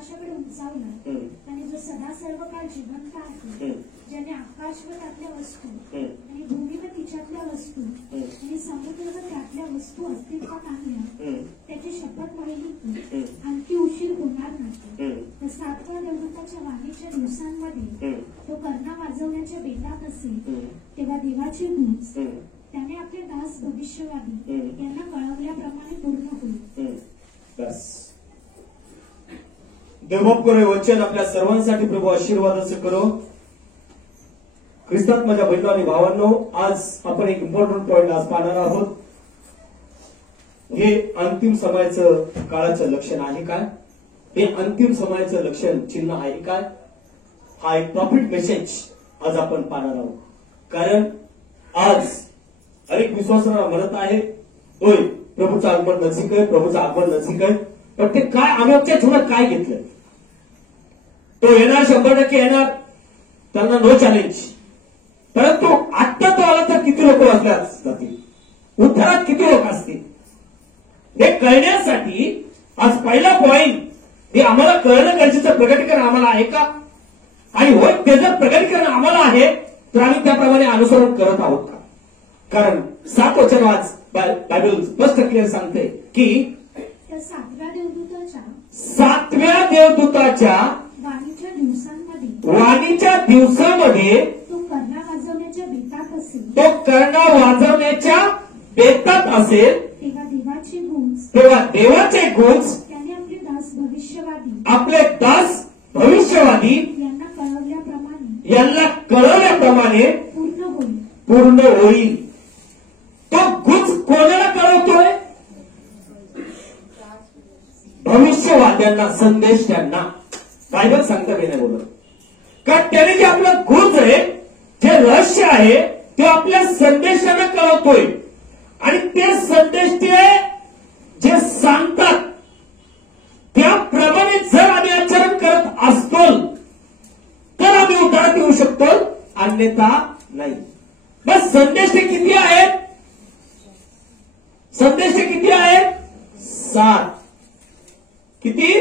आकाशाकडे उंचावला आणि जो सदा सर्व काळ जिवंत आहे, ज्याने आकाश व त्यातल्या वस्तू आणि भूमी व तिच्यातल्या वस्तू आणि समुद्र व त्यातल्या वस्तू अस्तित्वात आणल्या, त्याची शपथ पाहिली की आणखी उशीर होणार नाही. तर 7व्या देवदूताच्या वाणीच्या दिवसांमध्ये तो कर्णा वाजवण्याच्या बेतात असेल, तेव्हा देवाची गूंज त्याने आपले दास भविष्यवादी यांना कळवल्याप्रमाणे पूर्ण होईल. बस. देवबाप करो वचन आपल्या सर्वांसाठी प्रभू आशीर्वादाचं करो. ख्रिस्तात माझ्या बहिणी आणि भावांनो, आज आपण एक इम्पॉर्टंट पॉइंट आज पाहणार आहोत. हे अंतिम समयाचं काळाचं लक्षण आहे काय? हे अंतिम समयाचं लक्षण चिन्ह आहे काय? हा एक प्रॉफिट मेसेज आज आपण पाहणार आहोत. कारण आज अनेक विश्वासांना म्हणत आहे, होय प्रभूचं आगमन नजीक आहे, प्रभूचं आगमन नजीक आहे. पण ते काय आम्ही आमच्या जीवनात काय घेतलं? तो येणार, 100% येणार, त्यांना नो चॅलेंज. परंतु आता तो आला तर किती लोक वाचल्या जातील? उद्धारात किती लोक असतील? हे कळण्यासाठी आज पहिला पॉइंट हे आम्हाला कळणं गरजेचं प्रगटीकरण आम्हाला आहे का? आणि होय ते जर प्रगटीकरण आम्हाला आहे तर आम्ही त्याप्रमाणे अनुसरण करत आहोत का? कारण 7 वचन वाच, बायबल स्पष्ट क्लिअर सांगते की 7व्या देवदूताच्या वाणीच्या दिवसामध्ये तो कर्णा वाजवण्याच्या बेतात असेल, तो कर्णा वाजवण्याच्या बेतात असेल, तेव्हा देवाची गूंज देवाचे गूंज त्याने आपले दास भविष्यवादी यांना कळवल्याप्रमाणे पूर्ण होईल. तो गूंज कोणाला कळवतोय? भविष्यवाद्यांना, संदेश त्यांना. बायबल सांगता नाही बोलत. कारण त्याने जे आपलं गूंज आहे, जे रहस्य आहे, ते आपल्या संदेशाला कळवतोय. आणि ते संदेश ते जे सांगतात त्याप्रमाणे जर आम्ही आचरण करत असतो तर आम्ही उद्धारात येऊ शकतो, अन्यथा नाही. बस संदेश ते किती आहेत? संदेश ते किती आहेत? 7. किती?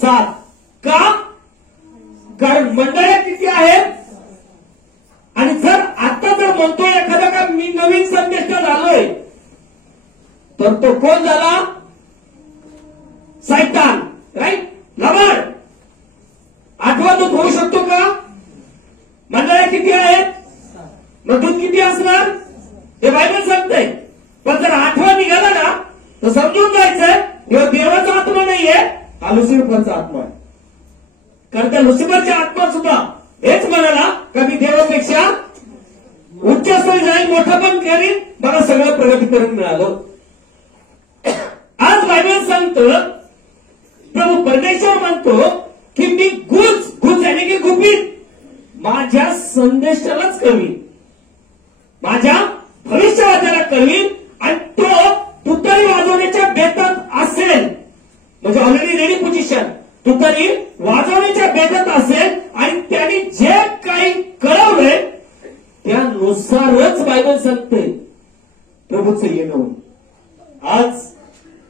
7. का? कारण मंडळ्या किती आहेत? आणि जर आता जर म्हणतोय एखादा का मी नवीन संदेश झालोय, तर तो कोण झाला? सैतान. राईट? लबाड. 8वा दूत होऊ शकतो का? मंडळ्या किती आहेत? मग दूत किती असणार? हे बायबल सांगतंय. पण जर 8वा निघाला ना तर समजून जायचंय किंवा देवाचा आत्मा नाहीये, हा लुसिफरचा आत्मा आहे. कारण त्या लुसिफरच्या आत्मा सुद्धा हेच म्हणाला का मी देवापेक्षा उच्च स्थळी जाईल, मोठं पण करीन, मला सगळं प्रगतीकरण मिळालं. आज बायबल सांगतं, प्रभू परमेश्वर म्हणतो की मी गुज याने की गुपित माझ्या संदेशालाच कळवीन, माझ्या भविष्यवाद्याला कळवीन. आणि तो तुतारी वाजवण्याच्या बेतात असेल, म्हणजे ऑलरेडी रेडी पोझिशन, तुतारी वाजवण्याच्या बेतात असेल आणि त्यांनी जे काही कळवलंय त्यानुसारच बायबल सांगते प्रभूचं येणं होईल. आज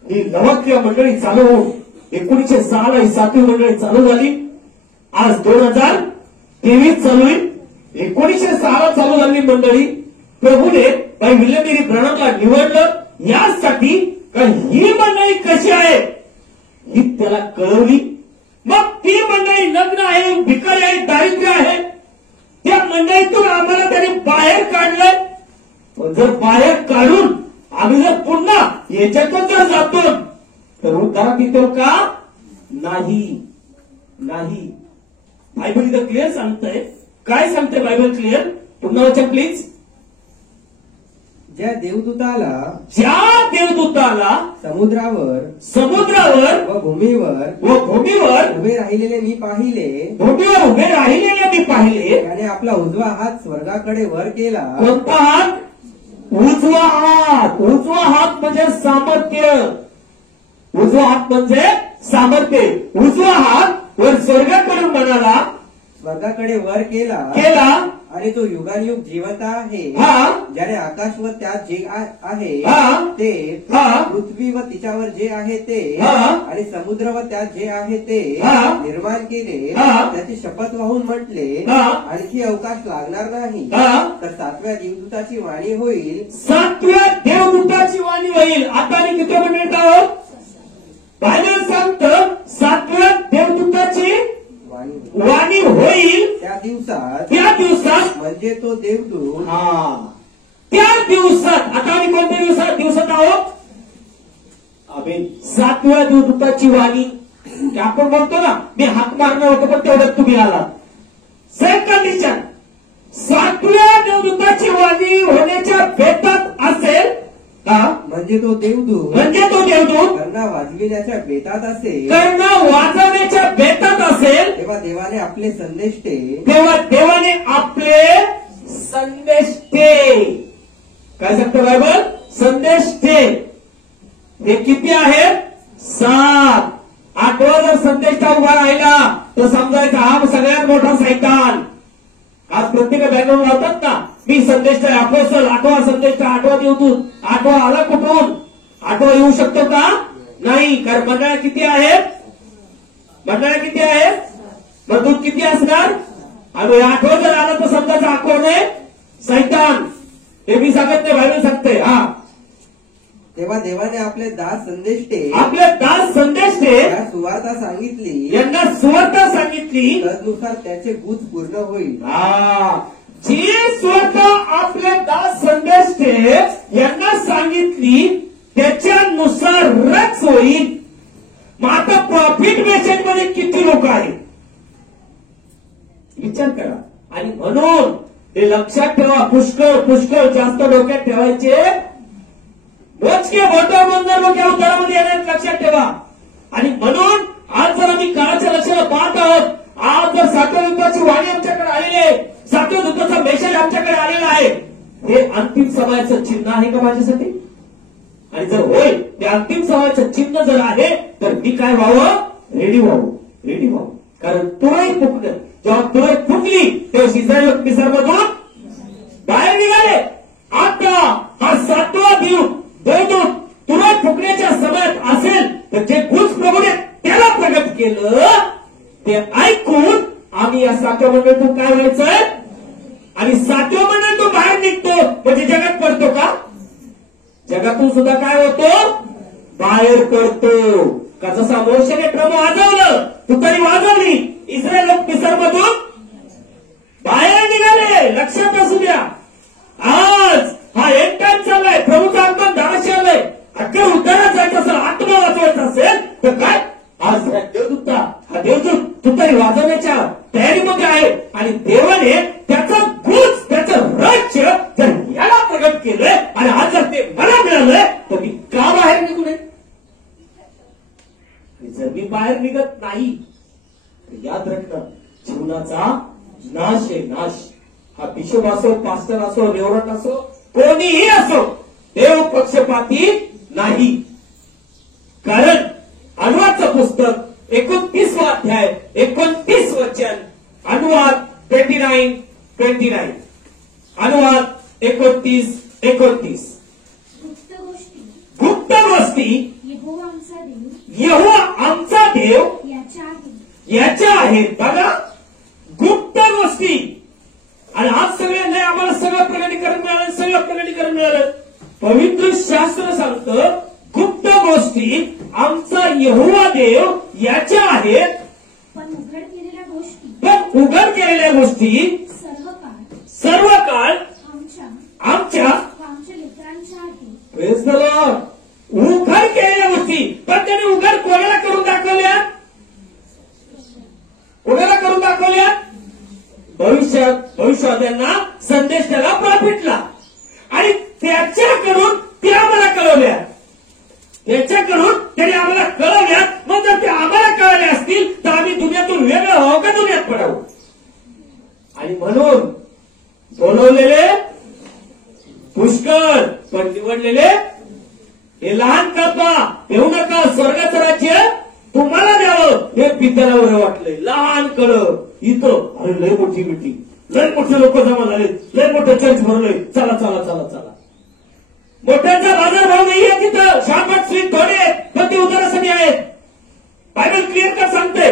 ही नवक्रिया मंडळी चालू होऊन 1906 ही 7वी मंडळी चालू झाली. आज 2023 चालू आहे. 1906 चालू झालेली मंडळी प्रभूने बाई विल्यम मेरी ब्रॅनमला निवडलं यासाठी का ही मंडळी कशी आहे ही त्याला कळवली. मग ती मंडळी नग्न आहे, भिकारी आहे, दारिद्र्य आहे, त्या मंडळीतून आम्हाला त्याने बाहेर काढलंय. जर बाहेर काढून आम्ही जर पुन्हा याच्यातून जर जातो तर उद्धारात येतो का? नाही. बायबल इथं क्लिअर सांगतंय. काय सांगते बायबल क्लिअर? पुन्हा वाचा प्लीज. ज्या देवदूताला समुद्रावर व भूमीवर उभे राहिलेले मी पाहिले, त्याने आपला उजवा हात स्वर्गाकडे वर केला. कोणता हात? उजवा हात म्हणजे सामर्थ्य. उजवा हात वर स्वर्गाकडे म्हणाला, स्वर्गाकडे वर केला आणि तो युगानुयुग जिवंत आहे. हा. ज्याने आकाश व त्यात जे आहे हा. ते, हा. पृथ्वी व तिच्यावर जे आहे ते, हा. आणि समुद्र व त्यात जे आहे ते हा. निर्माण केले. हा. त्याची शपथ वाहून म्हटले, हा. आणखी अवकाश लागणार नाही. हा. तर 7व्या देवदूताची वाणी होईल. 7व्या देवदूताची वाणी होईल. आता आणि किती मिनिट आहोत? बायबल सांगतं 7व्या देवदूताची वाणी होईल. त्या दिवसात, त्या दिवसात, म्हणजे तो देवदूत, हा, त्या दिवसात. आता आम्ही कोणत्या दिवसात आहोत? आम्ही 7व्या देवदूताची वाणी. की आपण म्हणतो ना, मी हाक मारणार होतो पण तेवढ्यात तुम्ही आलात. Same condition. 7व्या देवदूताची वाणी होण्याच्या बेतात असेल. म्हणजे तो देवदूत, कर्ण वाजविण्याच्या बेतात असेल. कर्ण वाजवण्याच्या बेतात असेल. तेव्हा देवाने आपले संदेष्टे, काय सांगतो बायबल? संदेष्टे. हे किती आहेत? 7. 8वा जर संदेष्टा उभा राहिला तर समजायचा हा सगळ्यात मोठा सैतान. आज प्रत्येक बॅकग्राऊंड लावतात ना, मी संदेष्टा अपोस्टल, 8वा संदेष्टा, 8वा देवदूत. 8वा आला कुठून? 8वा येऊ शकतो का? नाही. कारण मंडळा किती आहेत? मग दूत किती असणार? आणि 8वा जर आला तर समजायचं हा कोण आहे? सैतान. हे मी सांगत नाही, बायबल सांगते. हा. तेव्हा देवाने आपले दास संदेष्टे, यांना सुवार्ता सांगितली. तदनुसार त्याचे गुज पूर्ण होईल. जी सुवार्ता आपले दास संदेष्टे यांना सांगितली त्याच्यानुसारच होईल. मग आता प्रॉफिट मेसेज मध्ये किती लोक आहेत विचार करा. आणि म्हणून ते लक्षात ठेवा, पुष्कळ जास्त डोक्यात ठेवायचे. मोजके बोटावर बंदर लोक या उत्तरामध्ये येणार, लक्षात ठेवा. आणि म्हणून आज जर आम्ही काळाच्या लक्षाला पाहत आहोत, आज जर 7व्या दूताची वाणी आमच्याकडे आलेली आहे, 7व्या दूताचा मेसेज आमच्याकडे आलेला आहे, हे अंतिम समयाचं चिन्ह आहे का माझ्यासाठी? आणि जर होय, ते अंतिम समयाचं चिन्ह जर आहे तर मी काय व्हावं? रेडी व्हावं. कारण तुरई फुकणं, जेव्हा तुरई फुकली तेव्हा इस्रायल मिस्रमधून बाहेर निघाले. आता हा 7वा देवदूत तुरई फुकण्याच्या समयात असेल तर जे गुज प्रभूने त्याला प्रगट केलं ते ऐकून आम्ही या 7व्या मंडळातून काय व्हायचंय? आणि 7व्या मंडळातून बाहेर निघतो म्हणजे जगात पडतो का? जगातून सुद्धा काय होतो? बाहेर पडतो. का जसा मोशेने ड्रम वाजवलं, तुतारी वाजवली, इस्रायल लोक मिस्रमधून बाहेर निघाले. लक्षात असू द्या. आज हा एक टाइम चाललाय, प्रभूचं आगमन दाराशी आलंय. अख्ख्या उद्धारात जायचं असेल, आत्मा वाचवायचा असेल तर काय? आज हा देवदूत तुतारी वाजवण्याच्या तयारीमध्ये आहे. आणि देवाने त्याचा गुज, त्याचं रहस्य जर याला प्रगट केलंय आणि आज जर ते मला मिळालंय तर मी का बाहेर निघू नये? जर मी बाहेर निघत नाही तर याद रखणं, जीवनाचा नाश आहे, नाश. हा बिशप असो, पास्टर असो, रेव्हरंड असो, कोणीही असो, देव पक्षपाती नाही. कारण अनुवादचं पुस्तक 29वा अध्याय 29 वचन, अनुवाद 29 अनुवाद 29. गुप्त गोष्टी यहोवा आमचा देव याच्या आहेत. बघा, गुप्त गोष्टी. आणि आज सगळ्या नाही, आम्हाला सगळं प्रगटीकरण मिळालं. पवित्र शास्त्र सांगतं गुप्त गोष्टी आमचा यहोवा देव याच्या आहेत. पण उघड केलेल्या गोष्टी सर्व काळ आमच्या लेकरांच्या आहेत. Praise the Lord. उघड केलेल्या गोष्टी, पण त्यांनी उघड कोणाला करून दाखवल्या? भविष्यवाद्यांना, संदेशाला, प्रॉफिटला. आणि त्याच्याकडून त्या आम्हाला कळवल्या. त्यांनी आम्हाला कळवल्यात. मग जर ते आम्हाला कळले असतील तर आम्ही दुनियातून वेगळं व्हावं का दुनियात पडावं? आणि म्हणून बोलवलेले पुष्कळ, पण निवडलेले हे लहान कल्पा येऊ नका. स्वर्गाचं राज्य तुम्हाला द्यावं हे पित्याला वाटलंय. लहान कळ इथं, अरे लय मोठी मिठी, लय मोठे लोक जमा झाले, लय मोठं चर्च भरलंय, चला चला चला चला. मोठ्यांचा बाजारभाव नाहीये तिथं, शाबात स्वीट थोडे आहेत, पण ते उदारासाठी आहेत. बायबल क्लिअर कट सांगते.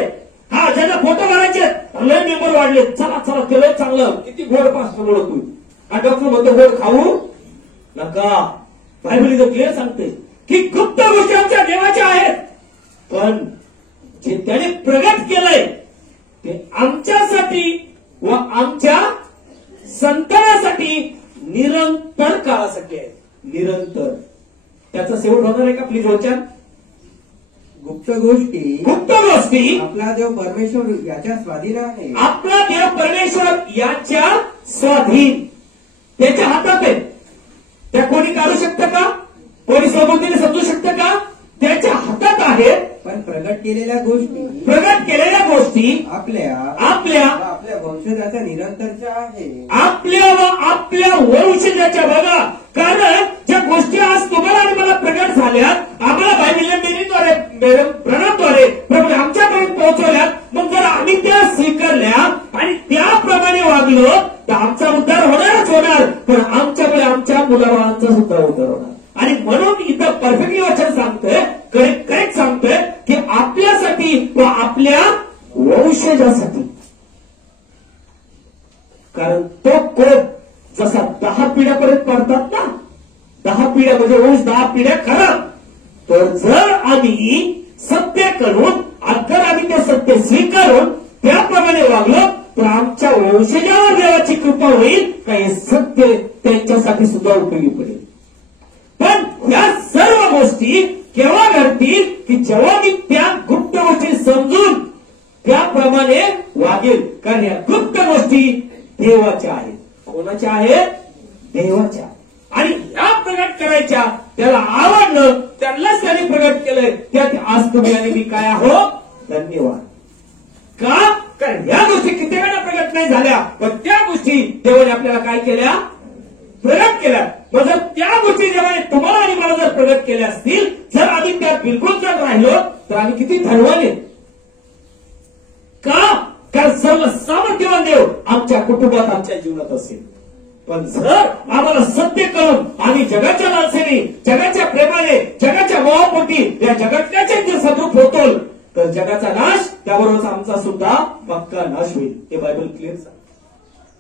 हा, ज्यांना फोटो काढायचे लय मेंबर वाढले, चला चला केलंय चांगलं, किती गोड पास ओळखू. हा डॉक्टर म्हणतो गोड खाऊ नका. बायबल इथं क्लिअर सांगते की गुप्त गोष्टी आमच्या देवाच्या आहेत, पण जे त्याने प्रगट केलंय ते आमच्यासाठी व आमच्या संतानासाठी निरंतर काळासाठी आहे. निरंतर. त्याचा शेवट होणार आहे का प्लीज वचन? गुप्त गोष्टी आपला देव परमेश्वर याच्या स्वाधीन आहे. आपला देव परमेश्वर याच्या स्वाधीन, त्याच्या हातात आहे. त्या कोणी काढू शकतं का? कोणी सोबतीने समजू शकतं का? त्याच्या हातात आहे. पण प्रगट केलेल्या गोष्टी आपल्या वंशजाच्या निरंतरच्या आहे. आपल्या वंशजाच्या बघा. कारण ज्या गोष्टी आज तुम्हाला आणि मला प्रगट झाल्या, आम्हाला बायबलच्या प्रणवद्वारे प्रभू आमच्यापर्यंत पोहोचवल्यात. मग जर आम्ही त्या स्वीकारल्या आणि त्याप्रमाणे वागलो तर आमचा उद्धार होणारच होणार, पण आमच्यामुळे आमच्या मुलाबाळांचा सुद्धा उद्धार होणार. आणि म्हणून इथं परफेक्टली वचन सांगतोय, करेक्ट सांगतोय की आपल्यासाठी व आपल्या वंशजासाठी. कारण तो कोप जसा 10 पिढ्यापर्यंत पडतात ना, 10 पिढ्या म्हणजे वंश 10 पिढ्या खरं. तर जर आम्ही सत्य करून, अगर आम्ही ते सत्य स्वीकारून त्याप्रमाणे वागलो तर आमच्या वंशजावर देवाची कृपा होईल का हे सत्य त्यांच्यासाठी सुद्धा उपयोगी पडेल. पण या सर्व गोष्टी केव्हा घडतील की जेव्हा मी त्या गुप्त गोष्टी समजून त्याप्रमाणे वागेल. कारण या गुप्त गोष्टी देवाच्या आहेत. कोणाच्या आहेत? देवाच्या. आणि या प्रगट करायच्या, त्याला आवडलं, त्यालाच त्याने प्रगट केलंय. त्यात आज तुम्ही आणि मी काय आहो? धन्यवाद. का? कारण या गोष्टी किती वेळा प्रगट नाही झाल्या, पण त्या गोष्टी देवाने आपल्याला काय केल्या? प्रगट केल्या. मग जर त्या गोष्टी देवाने तुम्हाला आणि मला जर प्रगट केल्या असतील, जर आम्ही त्यात बिलकुल जर राहिलो तर आम्ही किती धनवान. का? कारण सर्व सामर्थ्यवान देव आमच्या कुटुंबात, आमच्या जीवनात असेल. पण जर आम्हाला सत्य करून आम्ही जगाच्या लालसेने, जगाच्या प्रेमाने, जगाच्या मोहापोटी या जगातल्याचे जे सद्रूप होतो तर जगाचा नाश, त्याबरोबर आमचा सुद्धा पक्का नाश होईल. हे बायबल क्लिअर सांगते.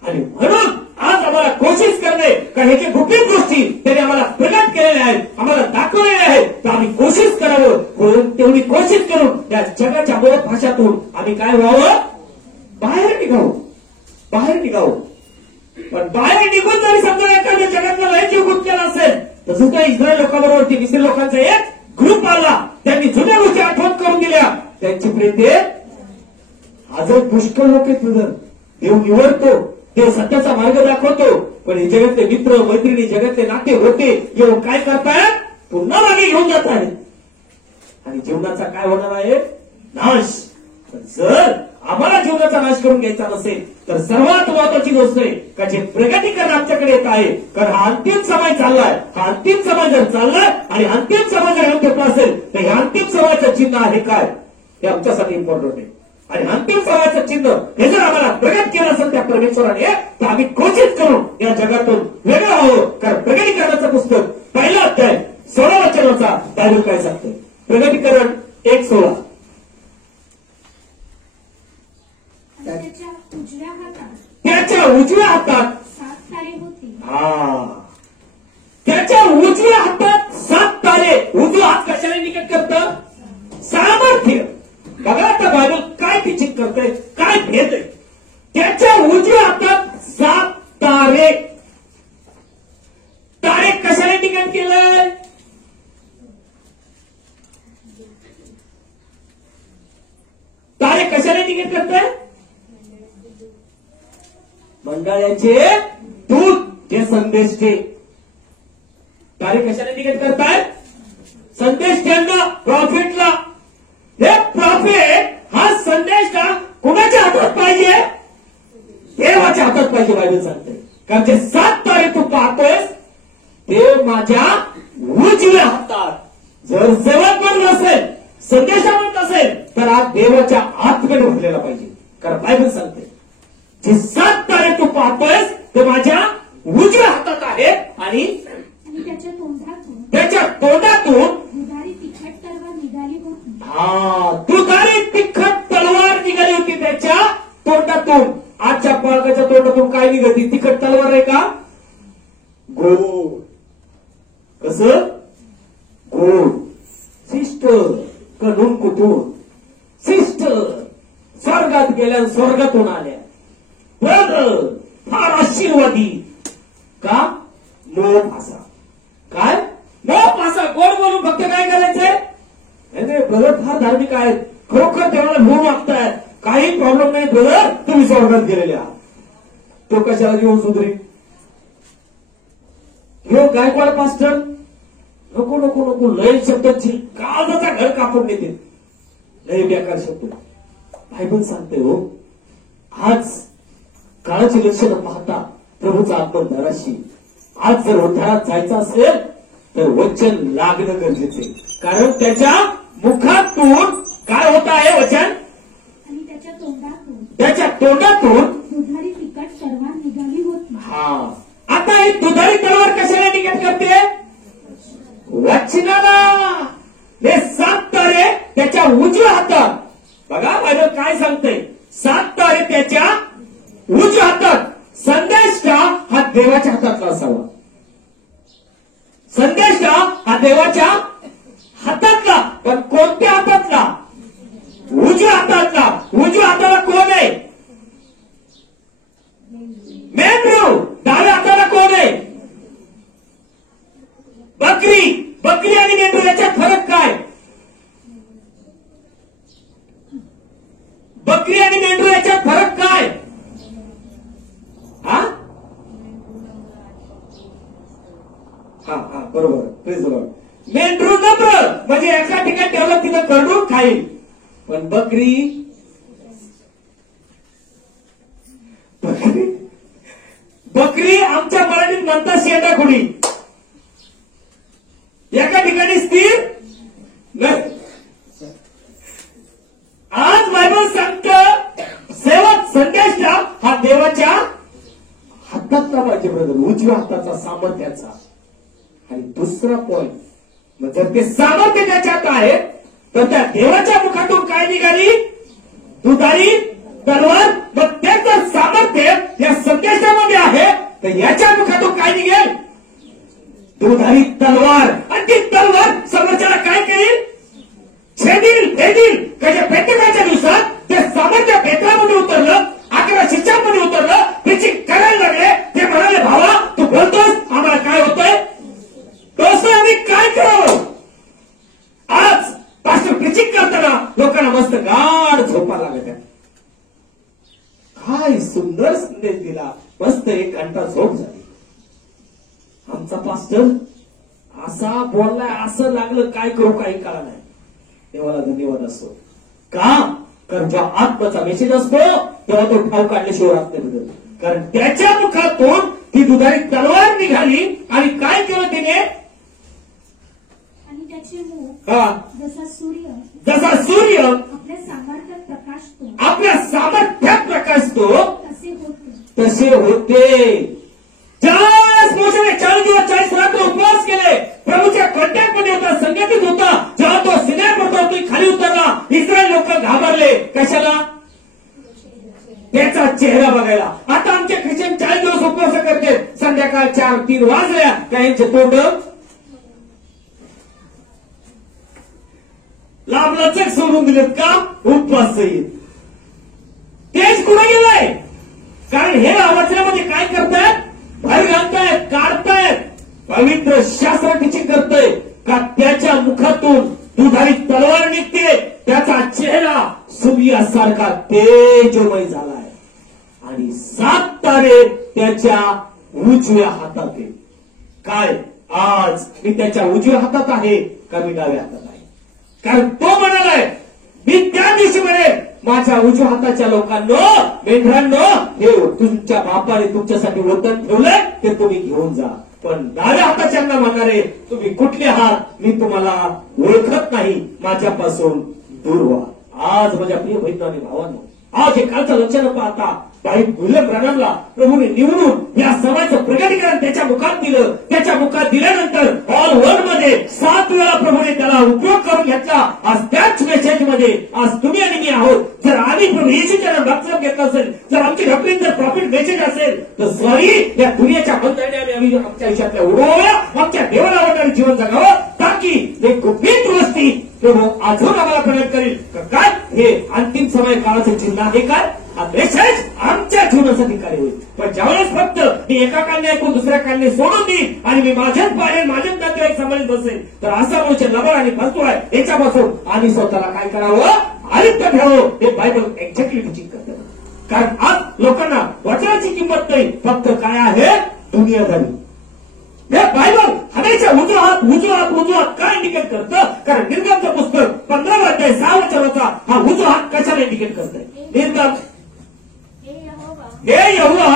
आणि म्हणून आज आम्हाला कोशिश करणे का हे जे गुपित गोष्टी त्याने आम्हाला प्रगट केलेल्या आहेत, आम्हाला दाखवलेल्या आहेत, तर आम्ही कोशिश करावं. तेवढी कोशिश करून या जगाच्या मोह भाषातून आम्ही काय व्हावं? बाहेर निघावं. पण बाहेर निघून जरी समजा एखाद्या जगातला लय जीव गुंतलेला असेल, तर सुद्धा इस्रायल लोकांबरोबर 20 लोकांचा एक ग्रुप आला, त्यांनी जुन्या गोष्टी आठवण करून दिल्या. त्यांची प्रेते हजर पुष्कळ लोक आहेत. देव निवडतो, देव सत्याचा मार्ग दाखवतो, पण हे जगातले मित्र मैत्रिणी, जगातले नाते होते येऊन काय करतायत? पुन्हा मागे घेऊन जात आहेत. आणि जीवनाचा काय होणार आहे? नाश. जर आम्हाला जीवनाचा नाश करून घ्यायचा नसेल तर सर्वात महत्वाची गोष्ट आहे का जे प्रगतीकरण आमच्याकडे येत आहे. कारण हा अंतिम समय चाललाय. हा अंतिम समय जर चाललाय आणि अंतिम समय जर घेऊन असेल तर हे अंतिम समयाचं चिन्ह आहे काय? हे आमच्यासाठी इम्पॉर्टंट आहे. आणि अंतिम समयाचं चिन्ह हे जर आम्हाला प्रगट केलं असेल त्या परमेश्वराने, तर आम्ही कोशिश करून या जगातून वेगळं आहोत. कारण प्रगतीकरणाचं पुस्तक 1 अध्याय 16 वचनाचा बायबल काय सांगते? प्रगतीकरण 1:16. त्याच्या उजव्या हातात 7 तारे होती. त्याच्या उजव्या हातात 7 तारे. उजवा हात कशाला निकट करतं? सामर्थ्य. बघा आता बायबल काय टीचिंग करतंय, काय भेद आहे. त्याच्या उजव्या हातात 7 तारे. तारे कशाला निकट केलंय? तारे कशाला निकट करताय? मंडळाचे दूत जे संदेश दे. तारे कशाला निकट करताय? संदेश द्यांना, प्रॉफिटला. हे प्रॉफिट हा संदेश का कुणाच्या हातात पाहिजे? देवाच्या हातात पाहिजे. बायबल सांगते. कारण जे 7 तारे तू पाहतोयस ते माझ्या उजव्या हातात. जर सेवक नसेल, संदेशावर नसेल, तर आज देवाच्या आतमध्ये भरलेला पाहिजे. कारण बायबल सांगते जे 7 तारे तू पाहतोयस ते माझ्या उजव्या हातात आहेत आणि त्याच्या तोंडातून दुधारी तिखट तलवार निघाली होती. दुधारी तिखट तलवार निघाली होती त्याच्या तोंडातून. आजच्या बाळकाच्या तोंडातून काय निघती? तिखट तलवार आहे का? गोड. कसं? गोड. शिष्ट कडून कुठून? शिष्ट स्वर्गात गेल्या स्वर्गातून आल्या. बरं, फार आशीर्वादी. का? मोह फासा. काय? मोह फासा. गोड बोलून फक्त काय करायचंय? ब्रदर फार धार्मिक आहेत, खरोखर देवाला घेऊन मागतायत, काही प्रॉब्लेम नाही ब्रदर, तुम्ही स्वर्गात गेलेले आहात. तो कशाला घेऊन सुधरी? हो गायकवाड पास्टर, नको नको नको, लय शब्द काळजाचा घर कापून देते, लय बेकार शब्द. बायबल सांगते हो, आज काळाची लक्षणं पाहता प्रभूचा आत्मा धराशी. आज जर उद्धारात जायचं असेल तर वचन लागणं गरजेचे, कारण त्याच्या मुखातून काय होत आहे वचन? आणि त्याच्या तोंडातून दुधारी तिखट तलवार निघाली होती. आता ही दुधारी तलवार कशाला निघत करते? वचनाला. हे 7 तारे त्याच्या उजव्या हातात. बघा बायबल काय सांगते, 7 तारे त्याच्या उजव्या हातात. संदेश हा देवाच्या हातातला असावा. संदेश हा देवाच्या हातातला. पण कोणत्या हातातला? उजव्या हातातला. उजव्या हाताला कोण आहे? मेंढरू. डाव्या हाताला कोण आहे? बकरी. बकरी आणि मेंढरू याच्यात फरक काय? बकरी आणि मेंढरू याच्यात फरक काय? हा बरोबर. प्लीज बरोबर. मेंढरू नम्र, म्हणजे एका ठिकाणी ठेवलं तिथं करडून खाईल. पण बकरी आमच्या मराठीत म्हणतात शेंडाखुडी. एका ठिकाणी स्थिर नाही. आज बायबल सांगतं सेवक संदेश हा देवाच्या हातातला पाहिजे ब्रदर, उजव्या हाताचा, सामर्थ्याचा. आणि दुसरा पॉइंट, मग जर ते सामर्थ्य त्याच्यात आहे तर त्या देवाच्या मुखातून काय निघाली? दुधारी तलवार. मग त्याचं सामर्थ्य या संदेशामध्ये आहे, तर याच्या मुखातून काय निघेल? दुधारी तलवार. आणि ती तलवार समोरच्याला काय करेल? छेदील, भेदील. कशा पेटकाच्या दिवसात ते सामर्थ्य पेत्रामध्ये उतरलं, 11 शिष्यांमध्ये उतरलं, त्याची करायला लागले. ते म्हणाले, भावा तू बोलतोस, आम्हाला काय होतंय? तसं आम्ही काय करावं? आज पास्टर प्रीचिंग करताना लोकांना मस्त गाढ झोपा लागत आहे. काय सुंदर संदेश दिला, मस्त 1 घंटा झोप झाली. आमचा पास्टर असा बोललाय, असं लागलं, काय करू काही कळा नाही. देवाला धन्यवाद असो. का? कारण जेव्हा आत्माचा मेसेज असतो तेव्हा तो ठाव काढल्याशिवाय राहत नाही बदल. कारण त्याच्या मुखातून ती दुधारी तलवार निघाली. आणि काय केलं तिने? आणि त्याचे मुख जसा सूर्य आपल्या सामर्थ्यात प्रकाशतो तसे होते. ज्यावेळेस मोशेने 40 दिवस 40 रात्र उपवास केले, प्रभूच्या कॉन्टॅक्ट मध्ये होता, संगतीत होता, जेव्हा तो सिनाय पर्वतावरून खाली उतरला, इस्रायल लोक घाबरले. कशाला? त्याचा चेहरा बघायला. आता आमचे ख्रिश्चन 40 दिवस उपवास करते, संध्याकाळ 4-3 वाजल्या त्यांचे तोंड लांबलचक सोडून दिलेत. का? उपवास येईल. तेच कुठे गेलंय? कारण हे वचनामध्ये काय करतायत? भर घालतायत, काढतायत. पवित्र शास्त्र टीचिंग करतोय का त्याच्या मुखातून दुधारी तलवार निघते, त्याचा चेहरा सूर्यासारखा तेजोमय झालाय. आणि 7 तारे त्याच्या उजव्या हातात आहे. काय? आज मी त्याच्या उजव्या हातात आहे का मी डाव्या हातात आहे? कारण तो म्हणालाय, मी त्या दिवशी म्हणेन माझ्या उजव्या हाताच्या लोकांनो, मेंढरांनो, हे तुमच्या बापाने तुमच्यासाठी वतन ठेवलंय, ते तुम्ही घेऊन जा. पण डाव्या हाताच्यांना म्हणणारे, तुम्ही कुठले आहात? मी तुम्हाला ओळखत नाही, माझ्यापासून दूर व्हा. आज माझ्या प्रिय बहिणांनी भावांनो, आज हे कालचं लक्षण पाहता भाई विल्यम ब्रॅनमला प्रभूने निवडून या समाजाचं प्रगतीकरण त्याच्या मुखात दिलं. त्याच्या मुखात दिल्यानंतर ऑल वर्ल्ड मध्ये 7 वेळा प्रभूने त्याला उपयोग करून घेतला. आज त्याच मेसेज मध्ये आज तुम्ही आणि मी आहोत. जर आम्ही प्रभू येशूच्या डॉक्टर घेतलं असेल, जर आमची डॉक्टरीन जर प्रॉफिट मेसेज असेल, तर सॉरी या दुनियाच्या बंधनाने आम्ही आमच्या आयुष्यातल्या उडवाव्या, आमच्या देवाला आवडणारे जीवन जगावं, ताकी एक गुपित गोष्टी प्रभू अजून आम्हाला प्रगट करेल. काय हे अंतिम समय काळाचं चिन्ह आहे काय? हा मेसेज आमच्या जीवनासाठी कार्य होईल. पण ज्यावेळेस फक्त मी एका कालने ऐकून दुसऱ्या कालने सोडून देईन आणि मी माझ्याच पाहिजे माझ्याच नातेवाईक सांभाळत बसेल, तर असा मनुष्य लबाड आणि फसतो आहे. याच्यापासून आणि स्वतःला काय करावं? आलिप्त ठेवावं. हे बायबल एक्झॅक्टली टीचिंग करतं. कारण आज लोकांना वचनाची किंमत नाही, फक्त काय आहे? दुनियादारी. हे बायबल हमेशा उजवा हात काय इंडिकेट करतं? कारण निर्गमचं पुस्तक 15 अध्याय 6 वचनाचा हा उजवा हात कशाला इंडिकेट करतंय? निर्गम हे यहोवा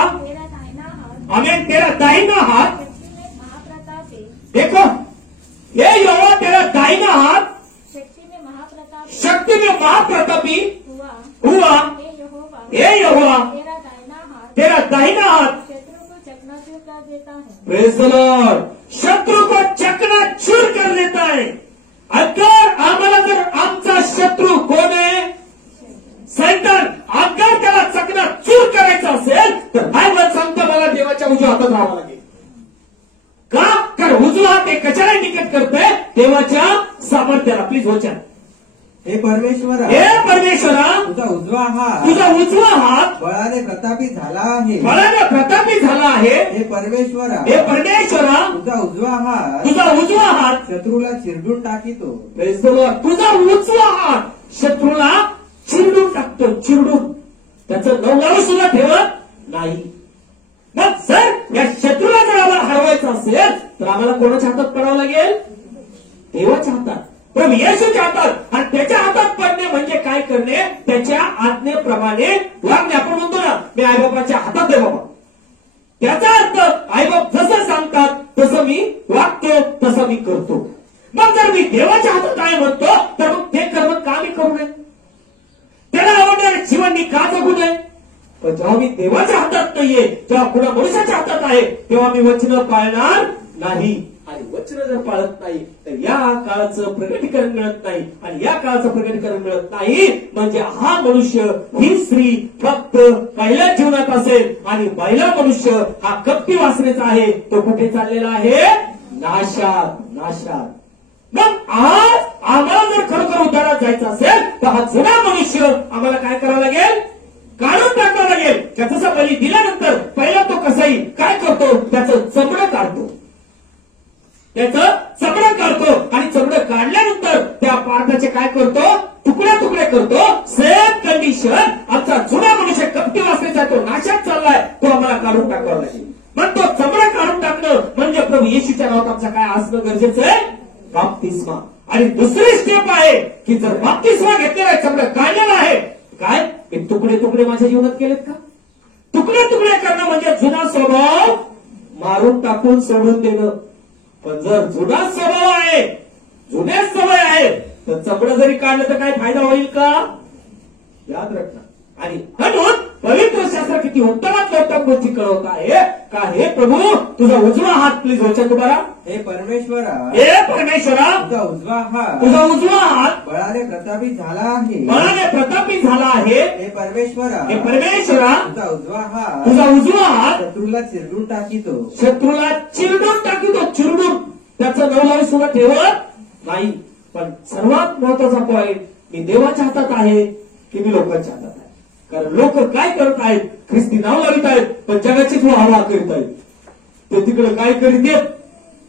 आमेन तेरा दाहिना हाथ, देखो ये यहोवा तेरा दाहिना हाथ शक्ति में महाप्रतापी हुआ. ये यहोवा तेरा दाहिना हाथ प्रेज़ द लॉर्ड शत्रु को चकनाचूर कर देता है. अगर आम्हाला जर आमचा शत्रू कोण आहे? सैतान. अगर त्याला चकनाचूर करायचं असेल तर बायबल सांगतं मला देवाच्या उजव्या हातात राहावं लागेल. का? कारण उजवा हात हे कशाला इंडिकेट करतोय? देवाच्या सामर्थ्याला. प्लीज वचन. हे परमेश्वरा तुझा उजवा हात बळाने प्रतापी झाला आहे. हे परमेश्वरा तुझा उजवा हात शत्रूला चिरडून टाकीतो. तुझा उजवा हात शत्रूला चिरडून टाकतो. चिरडून त्याचं नवनाव सुद्धा ठेवत नाही. मग सर या शत्रूला जर आम्हाला हरवायचं असेल तर आम्हाला कोणाच्या हातात पडावं लागेल? देवाच्या हातात. पण येशूच्या हातात. आणि त्याच्या हातात पडणे म्हणजे काय करणे? त्याच्या आज्ञेप्रमाणे वागणे. आपण म्हणतो ना मी आईबापाच्या हातात आहे बाबा. त्याचा अर्थ आईबाप जसं सांगतात तसं मी वागतो, तसं मी करतो. मग जर मी देवाच्या हातात आहे म्हणतो तर मग ते कर्म का मी करू नये? त्याला आवडणारे जीवन मी का जगू नये? पण जेव्हा मी देवाच्या हातात नाहीये, जेव्हा कुणा मनुष्याच्या हातात आहे, तेव्हा मी वचन पाळणार नाही. आणि वचन जर पाळत नाही तर या काळाचं प्रगटीकरण मिळत नाही. आणि या काळाचं प्रगटीकरण मिळत नाही म्हणजे हा मनुष्य, ही स्त्री फक्त पहिल्या जीवनात असेल आणि पहिला मनुष्य हा कपटी वासनेचा आहे. तो कुठे चाललेला आहे? नाशात. मग आज आम्हाला जर खरोखर उद्धारात जायचं असेल तर हा जुना मनुष्य आम्हाला काय करावं लागेल? काढून टाकावं लागेल. त्याचा बळी दिल्यानंतर पहिला तो कसाही काय करतो? त्याचं चमडं काढतो. आणि चमडं काढल्यानंतर त्या पार्थाचे काय करतो? तुकडे करतो. सेम कंडिशन आमचा जुना मनुष्य कपटी वासनेचा तो नाशात चाललाय, तो आम्हाला काढून टाकावा लागेल. मग तो चमडा काढून टाकणं म्हणजे प्रभू येशूच्या नावात आमचा काय असणं गरजेचं आहे? बाप्तिस्मा. आणि दुसरी स्टेप आहे की जर बाप्तिस्मा घेतलेला आहे, चमडं काढलेला आहे, काय तुकडे माझ्या जीवनात केलेत का? तुकडे करणं म्हणजे जुना स्वभाव मारून टाकून सोडून देणं. पण जर जुना स्वभाव आहे, जुन्याच सवय आहे, तर चमडं जरी काढलं तर काय फायदा होईल का? याद रखना. आणि म्हणून पवित्र शास्त्र किती उत्तमात उत्तम गोष्टी कळवत आहे का? हे प्रभू तुझा उजवा हात. प्लीज वचन तुम्हाला. हे परमेश्वरा तुझा उजवा हात बळाने प्रतापी झाला आहे. हे परमेश्वरा तुझा उजवा हात शत्रूला चिरडून टाकीतो. चिरडून त्याचं नवनावी सुद्धा ठेवत नाही. पण सर्वात महत्वाचा पॉईंट, मी देवाच्या हातात आहे की मी लोकांच्या हातात आहे? कारण लोक काय करत आहेत? ख्रिस्ती नाव लावित आहेत पण जगाची हवा करीत आहेत. ते तिकडे काय करीत आहेत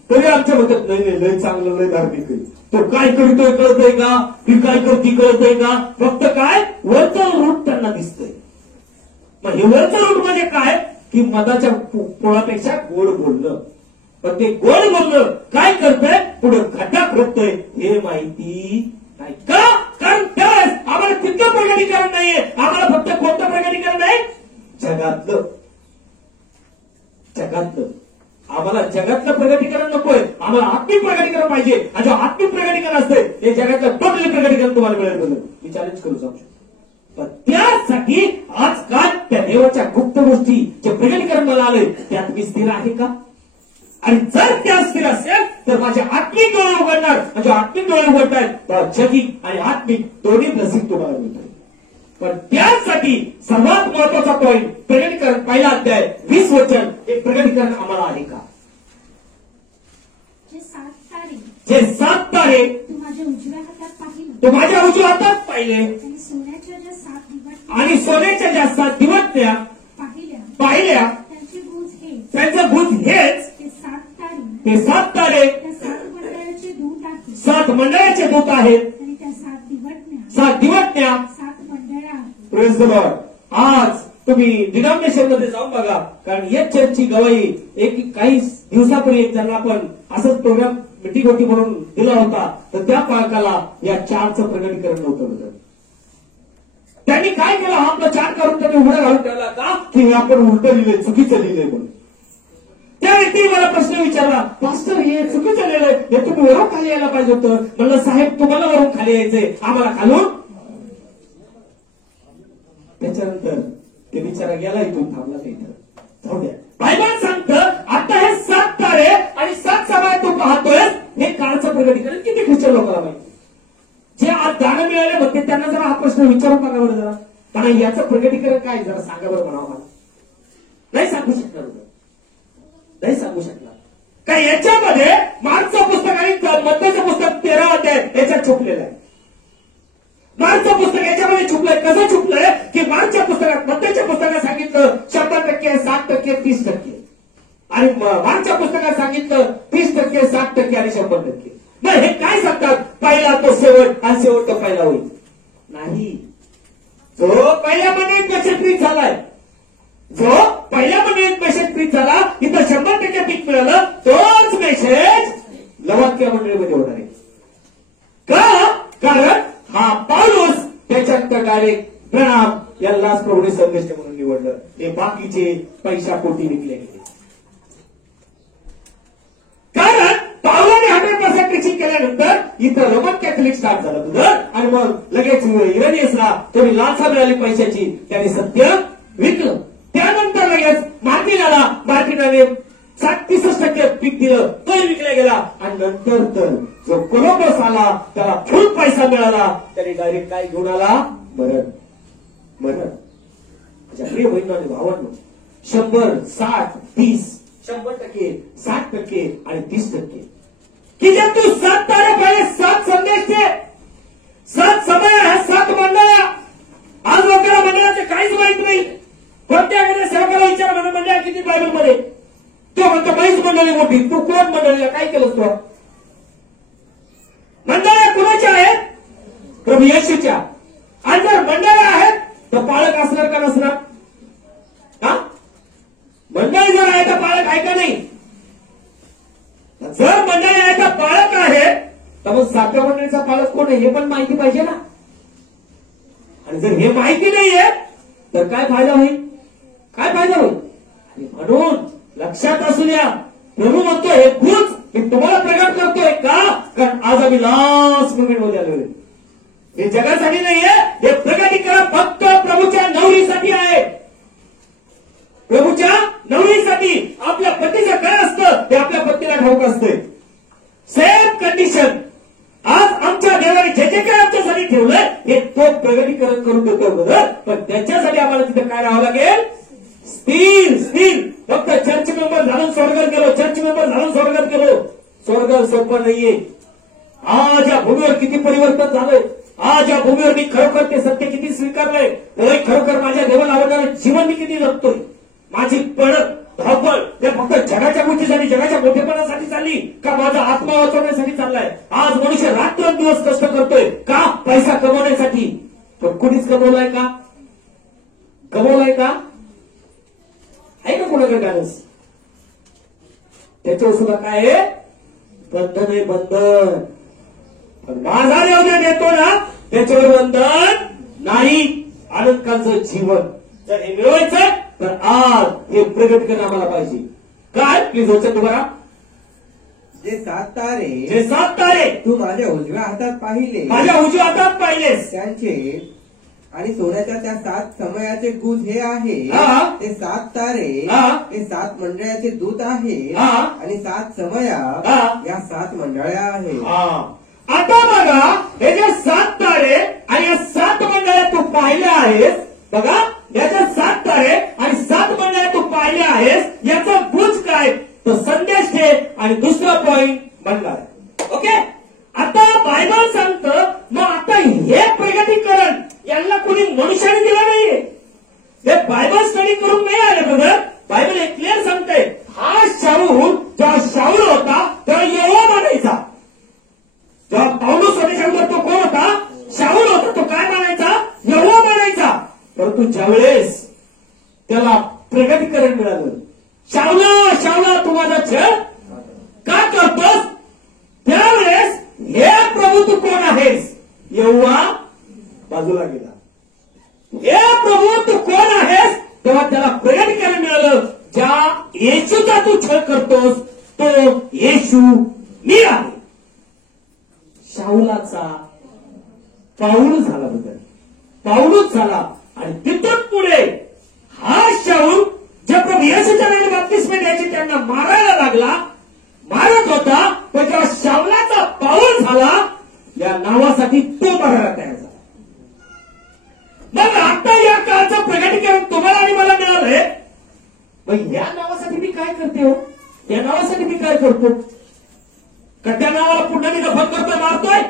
तरी आमच्या म्हणतात नाही लय चांगलं, लय धार्मिक आहे. तो काय करतोय कळतंय का? ती काय करती कळतंय का? फक्त काय वरचं रूट त्यांना दिसतंय. मग हे वरचं रूट म्हणजे काय? की मधाच्या पोळापेक्षा गोड बोलणं. पण ते गोड बोलणं काय करतंय? पुढे खड्डा खोदतंय हे माहिती नाही का? कारण त्यावेळेस आम्हाला तिथलं प्रगतीकरण नाहीये. आम्हाला फक्त कोणतं प्रगतीकरण आहे? जगातलं. आम्हाला जगातलं प्रगतीकरण नकोय, आम्हाला आत्मिक प्रगतीकरण पाहिजे. आणि जो आत्मिक प्रगतीकरण असते ते जगातलं टोटली प्रगतीकरण तुम्हाला मिळेल. मी चॅलेंज करू शकतो. पण त्यासाठी आजकाल त्या देवाच्या गुप्त गोष्टी जे प्रगटीकरण मला आलंय त्यात मी स्थिर आहे का? आणि जर त्या स्थिर असेल तर माझे आत्मिक डोळे उघडणार. म्हणजे आत्मिक डोळे उघडतायत तर जगिक आणि आत्मिक दोन्ही ब्लेसिंग तुम्हाला मिळतोय. पण त्यासाठी सर्वात महत्वाचा पॉईंट प्रगटीकरण पहिला अध्याय 20 वचन हे प्रगटीकरण आम्हाला आहे का? जे 7 तारे जे 7 तारे तू माझ्या उजव्या हातात पाहिलं ते माझ्या उजव्या हातात पाहिले आणि सोन्याच्या ज्या 7 दिवट आणि सोन्याच्या ज्या 7 दिवटल्या पाहिल्या त्यांचे भुज हे त्यांचं भूत हेच ते 7 तारे ते 7 तारे त्या 7 मंडळाचे दूत आहेत 7 मंडळाचे दूत आहेत आणि त्या 7 दिवटण्या 7 दिवटण्या 7 मंडळं आहेत. Praise the Lord. आज तुम्ही डिनॉमिनेशन मध्ये जाऊन बघा, कारण या चर्चची गवाही काही दिवसापूर्वी त्यांना आपण असंच प्रोग्राम मिटिंग होती म्हणून दिला होता, तर त्या पालकाला या 4चं प्रगटीकरण नव्हतं होतं. त्यांनी काय केलं? हा आपला 4 करून त्यांनी उघडा घालून ठेवला का की आपण उलट लिहिलंय, चुकीचं लिहिलंय म्हणून. त्या व्यक्तीने मला प्रश्न विचारला, पास्टर हे चुकीचं लिहिलंय, हे तुम्ही वरून खाली यायला पाहिजे होतं. म्हणलं साहेब तुम्हाला वरून खाली यायचंय, आम्हाला खालून. त्याच्यानंतर ते बिचारा गेला, इथून थांबला नाही. इथं जाऊ द्या. बायबल सांगतं आता हे 7 तारे आणि 7 सभा तू पाहतोय, हे कालचं प्रगटीकरण किती ख्रिश्चन लोकांना माहिती. जे आज दान मिळाले म्हणते त्यांना जरा हा प्रश्न विचारून बघा बरं जरा, कारण याचं प्रगटीकरण काय जरा सांगा बरं म्हणावं. मला नाही सांगू शकणार, नाही सांगू शकणार. काय याच्यामध्ये मार्कचं पुस्तक आणि मत्तचं पुस्तक 13 अध्याय याच्यात छुपलेलं आहे. मार्कचं पुस्तक याच्यामध्ये छुपलंय. कसं छुपलंय की मार्कच्या पुस्तकात, मत्तच्या पुस्तकात सांगितलं 100%, 60%, 30%. आणि मार्कच्या पुस्तकात सांगितलं 30%, 60% आणि 100%. मग हे काय सांगतात? पहिला तो शेवट आणि शेवट तो पहिला होईल. नाही, जो पहिल्या मंडळीत मेसेज प्रीच झालाय, जो पहिल्या मंडळीत मेसेज प्रीच झाला, इथं 100% पीक मिळालं, तोच मेसेज लवाक्या मंडळीमध्ये होणार आहे. का? कारण हा पाऊलच त्याच्यानंतर डायरेक्ट प्रणाम यालाच प्रभूने संदेश म्हणून निवडलं. हे बाकीचे पैशापोटी विकले गेले. कारण पावलाने 100% टीचिंग केल्यानंतर इथं रोमन कॅथलिक स्टार्ट झालं तुझं, आणि मग लगेच इरानियसला थोडी लालसा मिळाली पैशाची, त्याने सत्य विकलं. त्यानंतर लगेच मार्टिनाने 60-30% पीक दिलं, तो विकला गेला. आणि नंतर तर जो कोलंबस आला त्याला फुल पैसा मिळाला, त्याने डायरेक्ट काय घेऊन आला? मरण. माझ्या प्रिय बहिणांनो भावांनो, 100, 60, 30, 100%, 60% आणि 30%. की जे तू 7 तारे पाहिले, 7 संदेश ते 7 समय आहे, 7 मंडळ. आज लोकांना मंडळाचे काहीच माहित नाही. कोणत्या एखाद्या सेवकाला विचार मंडळ किती बायबलमध्ये, तो म्हणतो 22 मंडळी मोठी. तू कोण मंडळीला काय केलं? तो मंडळ्या कुणाच्या आहेत? प्रभू येशूच्या. आणि जर मंडळ्या आहेत तर पाळक असणार का नसणार? हा, मंडळी जर आहे तर पाळक आहे का नाही? जर मंडळी आहे तर पाळक आहे, तर मग 7व्या मंडळीचा पालक कोण आहे हे पण माहिती पाहिजे ना. आणि जर हे माहिती नाहीये तर काय फायदा होईल? काय फायदा होईल? आणि म्हणून लक्षात असू द्या, प्रभू म्हणतो हे गुज मी तुम्हाला प्रगट करतोय का? कारण आज आम्ही लास्ट मोमेंटमध्ये आलेलो आहे. हे जगासाठी नाहीये, हे प्रगटीकरण फक्त प्रभूच्या नवरीसाठी आहे. प्रभूच्या नवरीसाठी. आपल्या पतीचं काय असतं ते आपल्या पतीला ठाऊक असते. सेम कंडिशन आज आमच्या देवाने जे जे काय आमच्यासाठी ठेवलंय हे तो प्रगटीकरण करून देतो बरोबर. पण त्याच्यासाठी आम्हाला तिथे काय राहावं लागेल? स्थिर. फक्त चर्च मेंबर झालं स्वर्गात गेलो, चर्च मेंबर झालं स्वर्गात गेलो. स्वर्ग सोपं नाहीये. आज या भूमीवर किती परिवर्तन झालंय. आज या भूमीवर मी खरोखर ते सत्य किती स्वीकारलंय. खरोखर माझ्या देवाला आवडणारं जीवन मी किती जगतोय. माझी पळत धावपळ ते फक्त जगाच्या गोष्टीसाठी, जगाच्या मोठेपणासाठी चालली का माझा आत्मा वाचवण्यासाठी चाललाय? आज मनुष्य रात्रंदिवस कष्ट करतोय का? पैसा कमवण्यासाठी. पण कुणीच कमवलाय का? आहे का कोणाकडे बॅलन्स? त्याच्यावर सुद्धा काय आहे? बंधन आहे, बंधन. पण माझा देव देतो ना त्याच्यावर बंधन नाही. आनंदकालचं जीवन जर हे मिळवायचं तर आज हे प्रगट करणं आम्हाला पाहिजे. काय? प्लीज वचन तुम्हाला. जे 7 तारे जे 7 तारे तू माझ्या उजव्या हातात पाहिले, माझ्या उजव्या हातात पाहिलेस, त्यांचे आणि सोन्याच्या त्या 7 समयाचे गुज हे आहे हा. ते 7 तारे हा. हे 7 मंडळाचे दूत आहे हा. आणि 7 समया हा. या 7 मंडळ्या आहेत. आता बघा हे जे 7 तारे आणि या 7 मंडळ्या तू पाहिल्या आहेस बघा याच्या 7 तारे आणि 7 मंडळ्या तू पाहिल्या आहेस याचा गुज काय तो संदेश घे आणि दुसरा पॉइंट बनणार ओके. आता बायबल सांगतं मग आता हे प्रगतीकरण यांना कोणी मनुष्याने दिलं नाहीये. हे बायबल स्टडी करून नाही आले बघा. बायबल एक क्लिअर सांगते हा शाऊल जेव्हा शाऊल होता तेव्हा यहोवा मानायचा. जेव्हा पौलुस स्वदेशावर तो कोण होता शाऊल होता तो काय मानायचा यहोवा मानायचा. परंतु ज्यावेळेस त्याला प्रगतीकरण मिळालं शाऊला शाऊला तू माझा छळ का करतोस त्यावेळेस हे प्रभू तू कोण आहेस यहोवा बाजूला गेला. हे प्रभू तू कोण आहेस तेव्हा त्याला प्रगतीकरण मिळालं. ज्या येशूचा तू छळ करतोस तो येशू मी आहे. शाऊलाचा पाऊल झाला बदल पाऊलच झाला आणि तिथून पुढे हा शाऊल ज्या प्रभू येशूच्या नावाने बाप्तिस्मे द्यायची त्यांना मारायला लागला मारत होता पण जेव्हा शाऊलाचा पाऊल झाला या नावासाठी तो मरायला तयार झाला. मग आता या काळचं प्रगतीकरण तुम्हाला आणि मला मिळालंय. मग या नावासाठी मी काय करते हो या नावासाठी मी काय करतो का त्या नावाला पुन्हा मी नफत करतोय मारतोय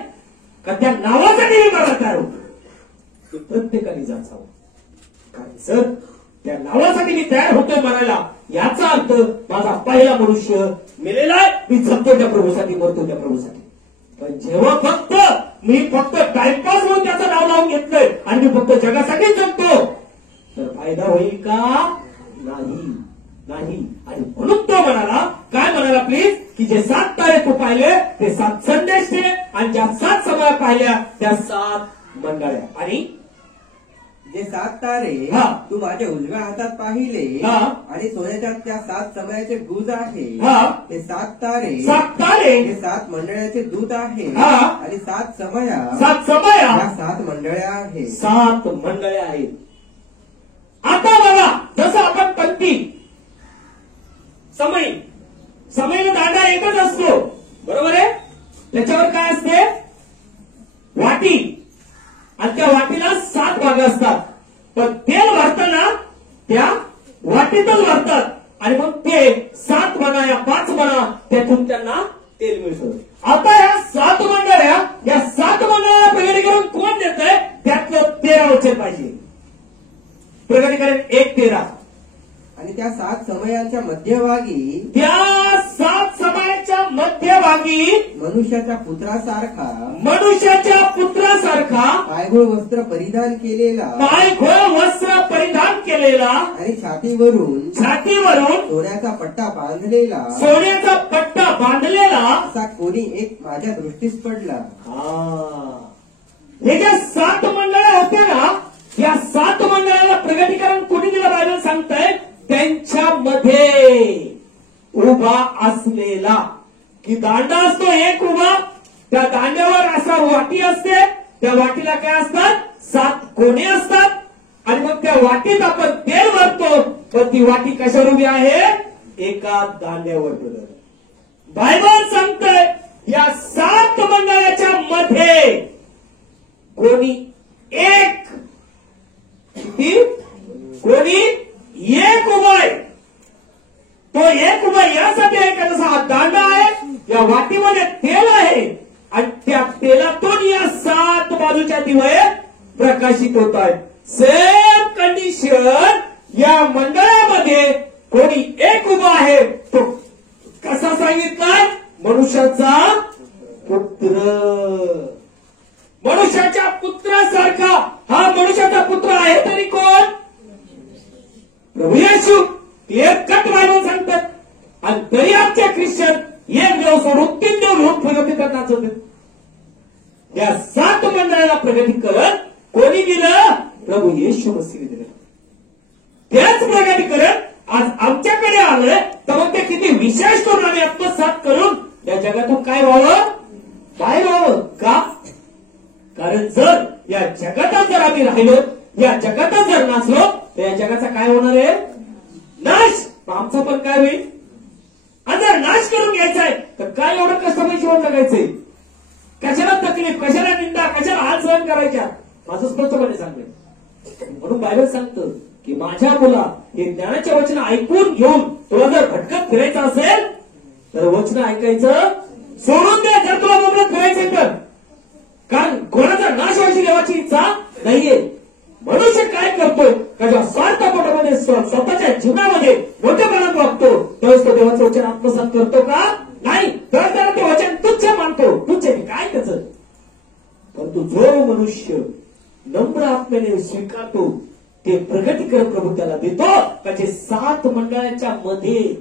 का त्या नावासाठी मी मारा तयार होतो. प्रत्येकाने जायचं कारण सर त्या नावासाठी मी तयार होतोय मारायला याचा अर्थ माझा पहिला मनुष्य मेलेला आहे. मी जगतो त्या प्रभूसाठी मरतो त्या प्रभूसाठी. पण जेव्हा मी फक्त टाइमपास म्हणून त्याचं नाव लावून घेतलंय आणि मी फक्त जगासाठीच जगतो तर फायदा होईल का नाही नाही. आणि म्हणून तो म्हणाला काय म्हणाला प्लीज की जे 7 तारे तू पाहिले ते 7 संदेश दे आणि ज्या 7 समया पाहिल्या त्या 7 मंडळ्या आणि जे 7 तारे हा. तू माझ्या उजव्या हातात पाहिले हा. आणि सोन्याच्या त्या 7 समयाचे गुज आहे हा. ते 7 तारे 7 तारे हे 7 मंडळाचे दूत आहे हा. आणि 7 समया 7 समया या 7 मंडळ्या आहेत. 7 मंडळे आहेत. आता बघा जसं आपण पंक्ती समयला दांडा एकच असतो बरोबर आहे. त्याच्यावर काय असते वाटी आणि त्या वाटीला 7 भाग असतात पण तेल भरताना त्या वाटीतच भरतात आणि मग ते 7 म्हणा या 5 म्हणा त्यातून त्यांना तेल मिळतं. आता या 7 मंडळ्या या 7 मंडळाला प्रगतीकरण कोण देतंय त्यातलं 13 वचन पाहिजे. प्रगतीकरण 1:13 आणि त्या 7 समयांच्या मध्यभागी त्या 7 समयाच्या मध्यभागी मनुष्याच्या पुत्रासारखा पायघोळ वस्त्र परिधान केलेला पायघोळ वस्त्र परिधान केलेला आणि छातीवरून सोन्याचा पट्टा बांधलेला असा कोणी एक माझ्या दृष्टीस पडला. हे ज्या 7 मंडळ्या होत्या ना या 7 मंडळाला प्रगतीकरण कोणी दिलं बायबल सांगतंय त्यांच्यामध्ये उभा असलेला की दांडा असतो एक उभा त्या दांड्यावर असा वाटी असते त्या वाटीला काय असतात 7 कोणे असतात आणि मग त्या वाटीत आपण तेल भरतो पण ती वाटी कशावर उभी आहे एका दांड्यावर. बायबल सांगतंय या 7 मंडळाच्या मध्ये कोणी एक उभा आहे. तो एक उभा यासाठी आहे का जसा हा दांडा आहे या वाटीमध्ये तेल आहे आणि त्या तेलातून या 7 बाजूच्या दिवे प्रकाशित होत आहेत. सेम कंडिशन या मंडळामध्ये कोणी एक उभा आहे तो कसा सांगितलाय मनुष्याचा पुत्र. मनुष्याच्या पुत्रासारखा हा मनुष्याचा पुत्र आहे तरी कोण प्रभू येशू. क्लिअर कट बायबल सांगतात आणि तरी आमच्या ख्रिश्चन एक देव सोडून 3 देव घेऊन प्रगतीकरणाचं होते. या 7 मंडळाला प्रगतीकरण कोणी दिलं प्रभू येशू मसीह दिलं. त्याच प्रगतीकरण आज आमच्याकडे आलंय तर मग ते किती विशेष करून आम्ही आत्मसात करून या जगातून काय व्हावं बाहेर व्हावं का कारण जर या जगात जर आम्ही राहिलो या जगातच जर नाचलो तर या जगाचा काय होणार आहे? नाश. आमचा पण काय होईल? आणि जर नाश करून घ्यायचा आहे तर काय एवढं कष्टमय जीवन जगायचंय? कशाला तकलीफ, कशाला निंदा, कशाला हाल सहन करायच्या? माझं स्पष्टपणे सांगेल. म्हणून बायबल सांगतं की माझ्या मुला हे ज्ञानाचे वचन ऐकून घेऊन तुला जर भटकत फिरायचं असेल तर वचन ऐकायचं सोडून दे. जर तुला बोलत फिरायचंय तर, कारण कोणाचा नाश व्हायची देवाची इच्छा नाहीये. मनुष्य काय करतोय का जेव्हा स्वार्थपणामध्ये स्वतःच्या जीवनामध्ये मोठेपणात वागतो तेव्हाच तो देवाचं वचन आत्मसात करतो का? नाही. तर त्याला ते वचन तुच्छ मानतो. तुच्छ काय त्याचं? परंतु जो मनुष्य नम्र आत्म्याने स्वीकारतो ते प्रगतीकर प्रभू त्याला देतो. त्याचे 7 मंडळाच्या मध्ये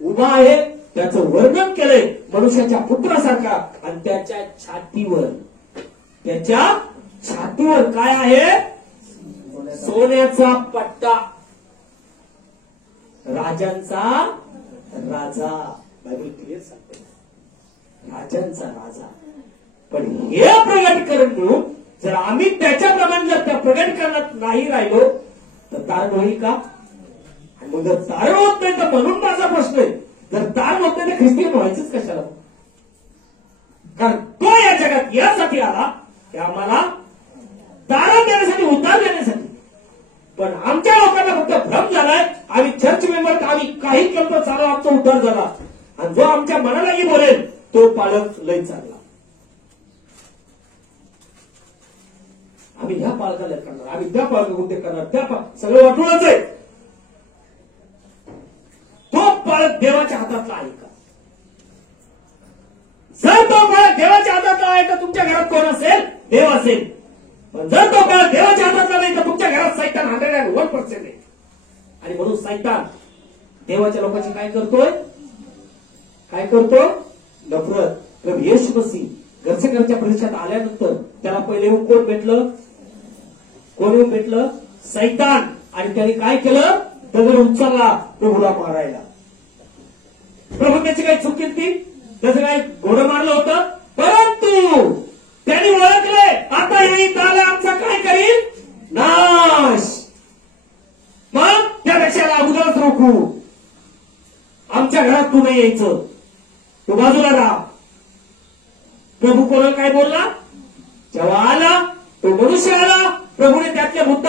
उभा आहे. त्याचं वर्णन केलंय मनुष्याच्या पुत्रासारखा. आणि त्याच्या छातीवर काय आहे? सोन्याचा पट्टा. राजांचा राजा. बायबल क्लिअर सांगते, राजांचा राजा. पण हे प्रगटीकरण म्हणून जर आम्ही त्याच्याप्रमाणे जर त्या प्रगटीकरणात नाही राहिलो तर तारण होईल का? आणि मग जर तारण होत नाही तर म्हणून माझा प्रश्न आहे, जर तारण होत नाही तर ख्रिस्ती व्हायचंच कशाला? कारण तो या जगात यासाठी आला की आम्हाला तारण देण्यासाठी, उद्धार देण्यासाठी. पण आमच्या लोकांना फक्त भ्रम झालाय. आम्ही चर्च मेंबर, आम्ही काही केलं तर चालू आमचा उद्धार झाला. आणि जो आमच्या मनालाही बोलेल तो पालक लय चालला. आम्ही ह्या पालकाला करणार, आम्ही त्या पालका उद्योग करणार, त्या सगळं वाटूनच आहे. तो पालक देवाच्या हातातला आहे का? जर तो पालक देवाच्या हातातला आहे तर तुमच्या घरात कोण असेल? देव असेल. पण जर तो पालक देवाच्या हातातला नाही तर तुमच्या घरात सैतान 101% आहे. आणि म्हणून सैतान देवाच्या लोकांची काय करतोय? काय करतो? नफरत. प्रभू येशू मसीह घरच्या प्रदेशात आल्यानंतर त्याला पहिले येऊन कोण भेटलं? कोण येऊन भेटलं? सैतान. आणि त्याने काय केलं? दगड उचलला प्रभूला मारायला. प्रभू त्याची काही चूक केली ती? त्याचं काही घोडं मारलं होतं? परंतु त्यांनी ओळखले आता येईल आला आमचा काय करील? नाश. मग त्यापेक्षा अगोदरच रोखू. आमच्या घरात तू नाही यायचं, तू बाजूला राहा. प्रभू कोणाला काय बोलला? जेव्हा आला तो मनुष्य आला, प्रभूने त्यातले भूत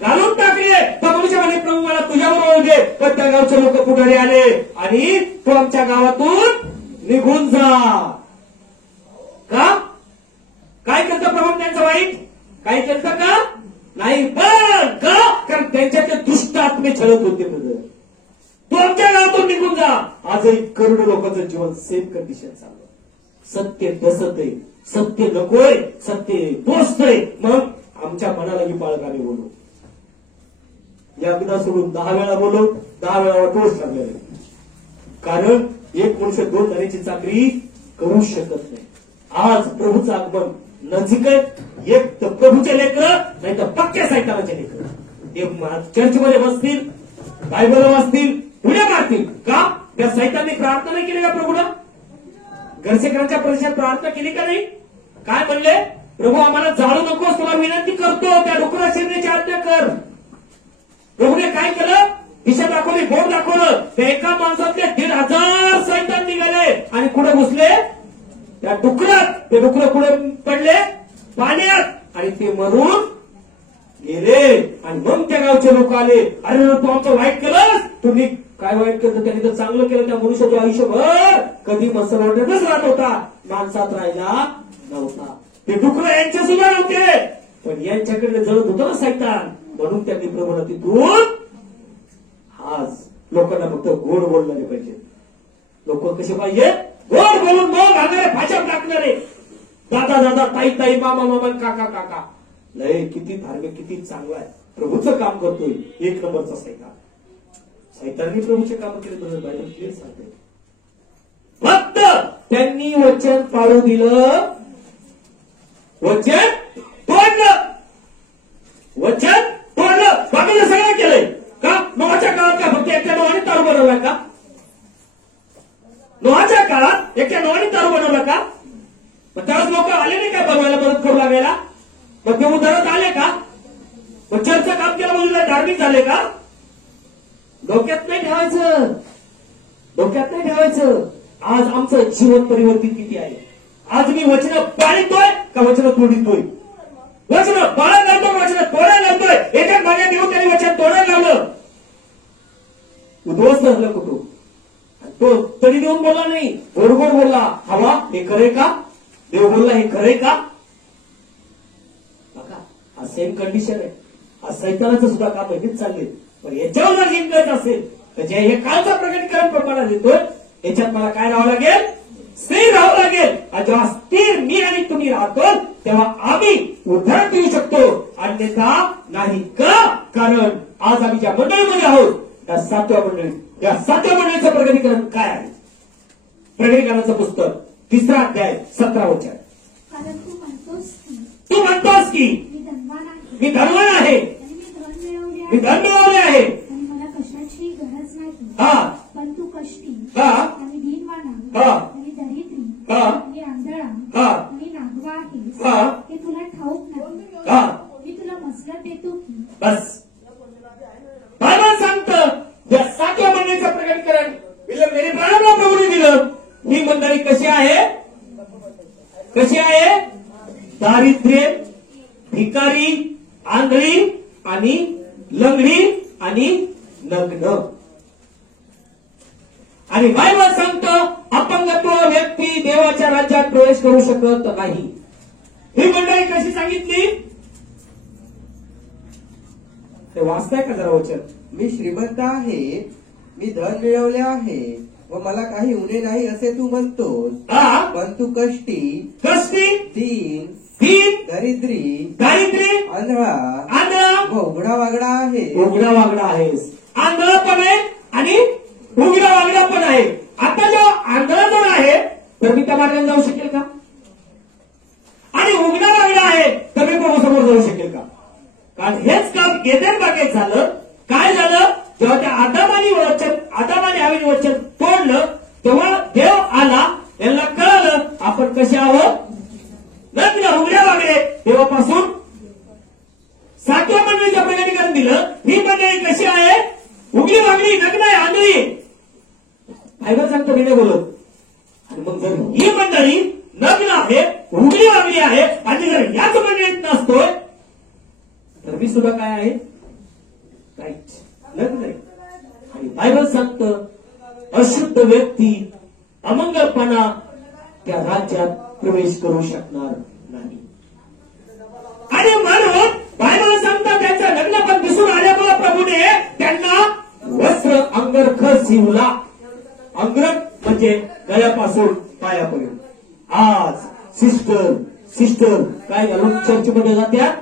घालून टाकले. तो मनुष्य म्हणे प्रभू मला तुझ्याबरोबर घे. पण त्या गावचे लोक पुढारी आले आणि तू आमच्या गावातून निघून जा. का? काय करतं प्रभू त्यांचं वाईट? काय करतं का? नाही. पण का? कारण त्यांच्यातले दुष्ट आत्मे छळत होते. तू आमच्या गावातून निघून जा. आजही करोडो लोकांचं जीवन सेम कंडिशन चाललं. सत्य डसत आहे, सत्य नकोय, सत्य टोचतंय. मग आमच्या मनालाही बाळगाने बोलू. एकदा सोडून 10 वेळा बोलू, 10 वेळा टोच लागले. कारण एक मनुष्य 2 जणांची चाकरी करू शकत नाही. आज प्रभूचं आगमन नजीक आहे. एक तर प्रभूचे लेकरं, नाही तर पक्क्या सैतानाचे लेकरं. ते चर्चमध्ये बसतील, बायबल वाचतील, उड्या मारतील. का? त्या सैतानने प्रार्थना नाही केली का प्रभूला? घरसेकरांच्या परिषदेत प्रार्थना केली का नाही? काय म्हणले? प्रभू आम्हाला जाळू नकोस, तुला विनंती करतो, त्या डुकरा शिरण्याची आज्ञा कर. प्रभूने काय केलं? दिशा दाखवली, बोट दाखवलं. त्या एका माणसातले 1,500 सैतान निघाले आणि कुठे घुसले? त्या डुकरात. ते डुकर कुठे पडले? पाण्यात. आणि ते मरून गेले. आणि मग त्या गावचे लोक आले, अरे तू आमचं वाईट केलं. तुम्ही काय वाईट केलं? त्यांनी तर चांगलं केलं. त्या मनुष्याच्या आयुष्यभर कधी मसलवाट्यातच राहत होता, माणसात राहिला नव्हता. ते डुकर यांचे सुद्धा नव्हते, पण यांच्याकडे जळत होतं ना सैतान. म्हणून त्यांनी प्रभूला तिथून. आज लोकांना फक्त गोड बोलणारे पाहिजे. लोक कसे पाहिजे? गोड बोलून मग घालणारे, भाषा टाकणारे. दादा दादा, ताई ताई, मामा मामा, काका काका. लय किती धार्मिक, किती चांगला आहे. प्रभूचं काम करतोय. 1 नंबरचा सैतान. सैताननी प्रभूचे काम केले तर बायबल क्लिअर सांगते. फक्त त्यांनी वचन पाळू दिलं, वचन तोडलं. वचन तोडलं. बाकीचं सगळं केलंय का? नोहाच्या काळात का फक्त एकट्या नोहाने तारू बनवला का? नोहाच्या काळात एकट्या नोहाने तारू बनवला का? मग त्यावेळेस लोक आले नाही का बनवायला, मदत करू लागायला? मग ते उदाहरण आले का? मग धार्मिक झाले का? डोक्यात नाही ठेवायचं, डोक्यात नाही ठेवायचं. आज आमचं जीवन परिवर्तित किती आहे. आज मी वचन पाळतोय का वचन तोडतोय? वचन पाळायला लावतो, वचन तोडायला लावतोय. एका माझ्या देऊन त्यांनी वचन तोडायला लावलं, उद्ध्वस्त झालं कुटुंब. तो तरी देऊन बोलला नाही, गोडगोड बोलला. हवा हे खरे का? देव बोलला हे खरे का? बघा, हा सेम कंडिशन आहे. हा सैतानाचं सुद्धा काम हेच चालले. पण याच्यावर जर जिंकायचं असेल तर जे हे कालचं प्रकटीकरण प्रमाणा देतोय याच्यात मला काय राहावं लागेल? स्थिर राहावं लागेल. आणि जेव्हा स्थिर मी आणि तुम्ही राहतो तेव्हा आम्ही उद्धरण देऊ शकतो, अन्यथा नाही का? कारण आज आम्ही ज्या मंडळीमध्ये आहोत त्या 7व्या मंडळी, या 7व्या मंडळीचं प्रकटीकरण काय आहे? प्रकटीकरणाचं पुस्तक 3रा अध्याय 17 वचन. कारण तू म्हणतोस की मी धनवान आहे, मी धनवान आहे, आणि मी धन मिळवले आहे, आणि मला कशाची गरज नाही. हा पण तू कष्टी हा आणि दीनवाना हा आणि दरिद्री हा आणि आंधळा हा आणि नागवा आहेस हा हे तुला ठाऊक नाही. हा. मी तुला मसलत देतो की बस बायबल सांगतं या 7व्या मंडळीचं प्रकटीकरण मेरे प्राणाला प्रभूने दिलं. ही मंडळी कशी आहे? कशी आहे? दारिद्र्य, भिकारी, आंधळी आणि लंगडी आणि नग्न. आणि बायबल सांगतं अपंगत्व व्यक्ती देवाच्या राज्यात प्रवेश करू शकत नाही. ही मंडळी कशी सांगितली? ते वाचताय का जरा वचन? मी श्रीमंत आहे, मी धन मिळवले आहे व मला काही उणे नाही असे तू म्हणतोस. हा. पण तू कष्टी दीन दरिद्री आंधळा व उघडा वागडा आहे. उघडा वागडा आहेस. आंधळा पण आहे आणि उघडा वागडा पण आहे. आता जो आंधळा पण आहे तर मी त्या मार्गाने जाऊ शकेल का? आणि उघडा वागडा आहे तर मी प्रभू समोर जाऊ शकेल का? कारण हेच काम एदेन बागेत झालं. काय झालं? जेव्हा त्या आदामाने हवेने वचन तोडलं तेव्हा देव आला. यांना कळलं आपण कसे आहोत? नग्न उघड्या वागडे. देवापासून 7व्या मंडळीचं प्रकटीकरण दिलं. ही मंडळी कशी आहे? उघडी वागडी, नग्न आहे, आंधळी. बायबल सांगतो मी नाही बोलत. आणि मग जर ही मंडळी नग्न आहे, उघडी वागडी आहे आणि जर याच मंडळीत नसतोय तर मी सुद्धा काय आहे? राईट, नग्न आहे. आणि बायबल सांगतं अशुद्ध व्यक्ती, अमंगलपणा त्या राज्यात प्रवेश करू शकणार नाही. आणि म्हणून बायबल सांगतं त्यांचं लग्नपण दिसून आल्यामुळे प्रभूने त्यांना वस्त्र अंगरख शिवला. अंगरख म्हणजे गळ्यापासून पायापर्यंत. आज सिस्टर काय घालून चर्चमध्ये जात्या?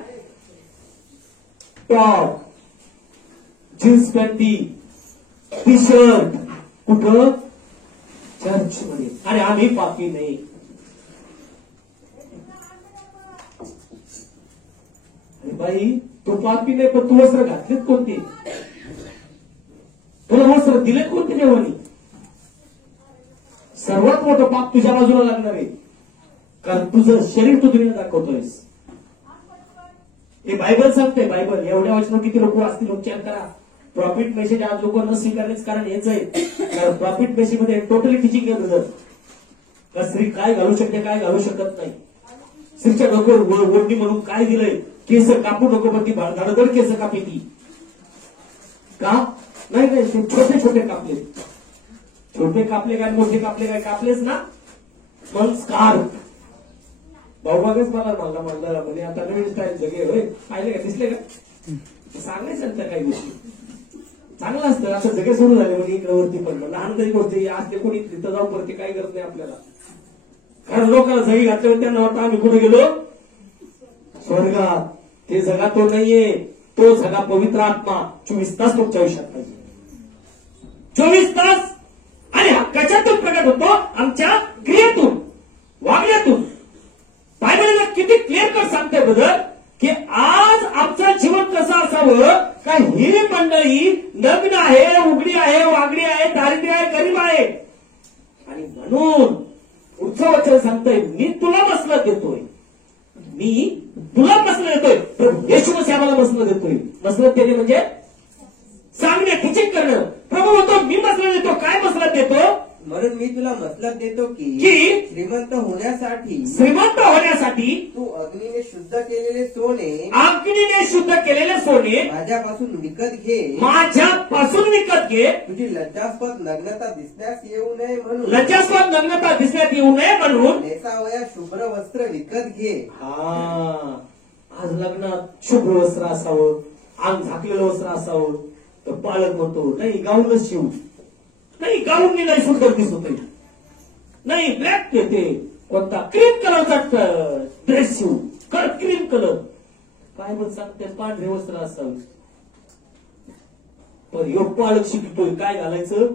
टॉप, जीन्स पॅन्टी, टी शर्ट. कुठं? चर्चमध्ये. अरे आम्ही पापी नाही. अरे बाई तू पापी नाही, पण तू वस्त्र घातलेत कोणते? तुला वस्त्र दिले कोणते देवानी? सर्वात मोठं पाप तुझ्या बाजूला लागणार आहे, कारण तुझं शरीर तू दुनिया दाखवतोयस. हे बायबल सांगते. बायबल एवढ्या वचनात किती लोक असतील विचार करा. प्रॉफिट मेसेज आज लोक न स्वीकारण्याचं कारण हेच आहे. कारण प्रॉफिट मेसेज मध्ये टोटली टीचिंग केलं जातं का स्त्री काय घालू शकते, काय घालू शकत नाही. स्त्रीच्या डोक्यावर ओढणी म्हणून काय दिलंय? केस कापू नको, पण ती धडधड केस कापी ती का? नाही ते छोटे छोटे कापले. छोटे कापले काय, मोठे कापले काय? कापलेच ना. मग स्कार्फ भाऊबागच मला म्हणला म्हणजे आता नवीन स्टाईल जगे होय. पाहिले का? दिसले का? सांगायचं त्या काही गोष्टी चांगलं असतं. असं जगे सुरू झाले म्हणजे इकडे वरती पण लहान तरी गोष्टी असते. कोणी तिथं जाऊन परत काही करत नाही आपल्याला. कारण लोकांना जगी घातल्यावर त्यांना वाटतं आम्ही कुठे गेलो? स्वर्गात. ते जगा तो नाहीये, तो जगा पवित्र आत्मा 24 तास तुमच्या आयुष्यात पाहिजे. 24 तास. आणि हा कशातून प्रकट होतो? आमच्या क्रियेतून, वागण्यातून. बायबलला किती क्लिअर कट सांगते ब्रदर की आज आमचं जीवन कसं असावं? का ही मंडळी नग्न आहे, उघडी आहे, वागडी आहे, दारिद्र्य आहे, गरीब आहे. आणि म्हणून पुढचं वचन सांगतोय मी तुला मसलत देतोय. मी तुला मसलत देतोय. तर येशू मसीह आम्हाला मसलत देतोय. मसलत देणे म्हणजे सांगणे टीचिंग करणं. प्रभू म्हणतो मी मसलत देतो. काय मसलत देतो? म्हणून मी तुला मसलत देतो की की श्रीमंत होण्यासाठी तू अग्नीने शुद्ध केलेले सोने शुद्ध केलेले सोने माझ्यापासून विकत घे. माझ्यापासून विकत घे. तुझी लज्जास्पद नग्नता दिसण्यास येऊ नये म्हणून लज्जास्पद नग्नता दिसण्यात येऊ नये म्हणून नेसावया शुभ्र वस्त्र विकत घे. आज लग्नात शुभ्र वस्त्र असावं, अंग झाकलेलं वस्त्र असावं. तर पालक म्हणतो नाही गाऊनच शिव. नाही गाऊन नाही सुंदर दिसत नाही. ब्लॅक येते कोणता क्रीम कलरचा ड्रेस शिव. क्रीम कलर काय पण सांगते पांढरे वस्त्र असावे. पण योग पालक शिकतोय काय घालायचं.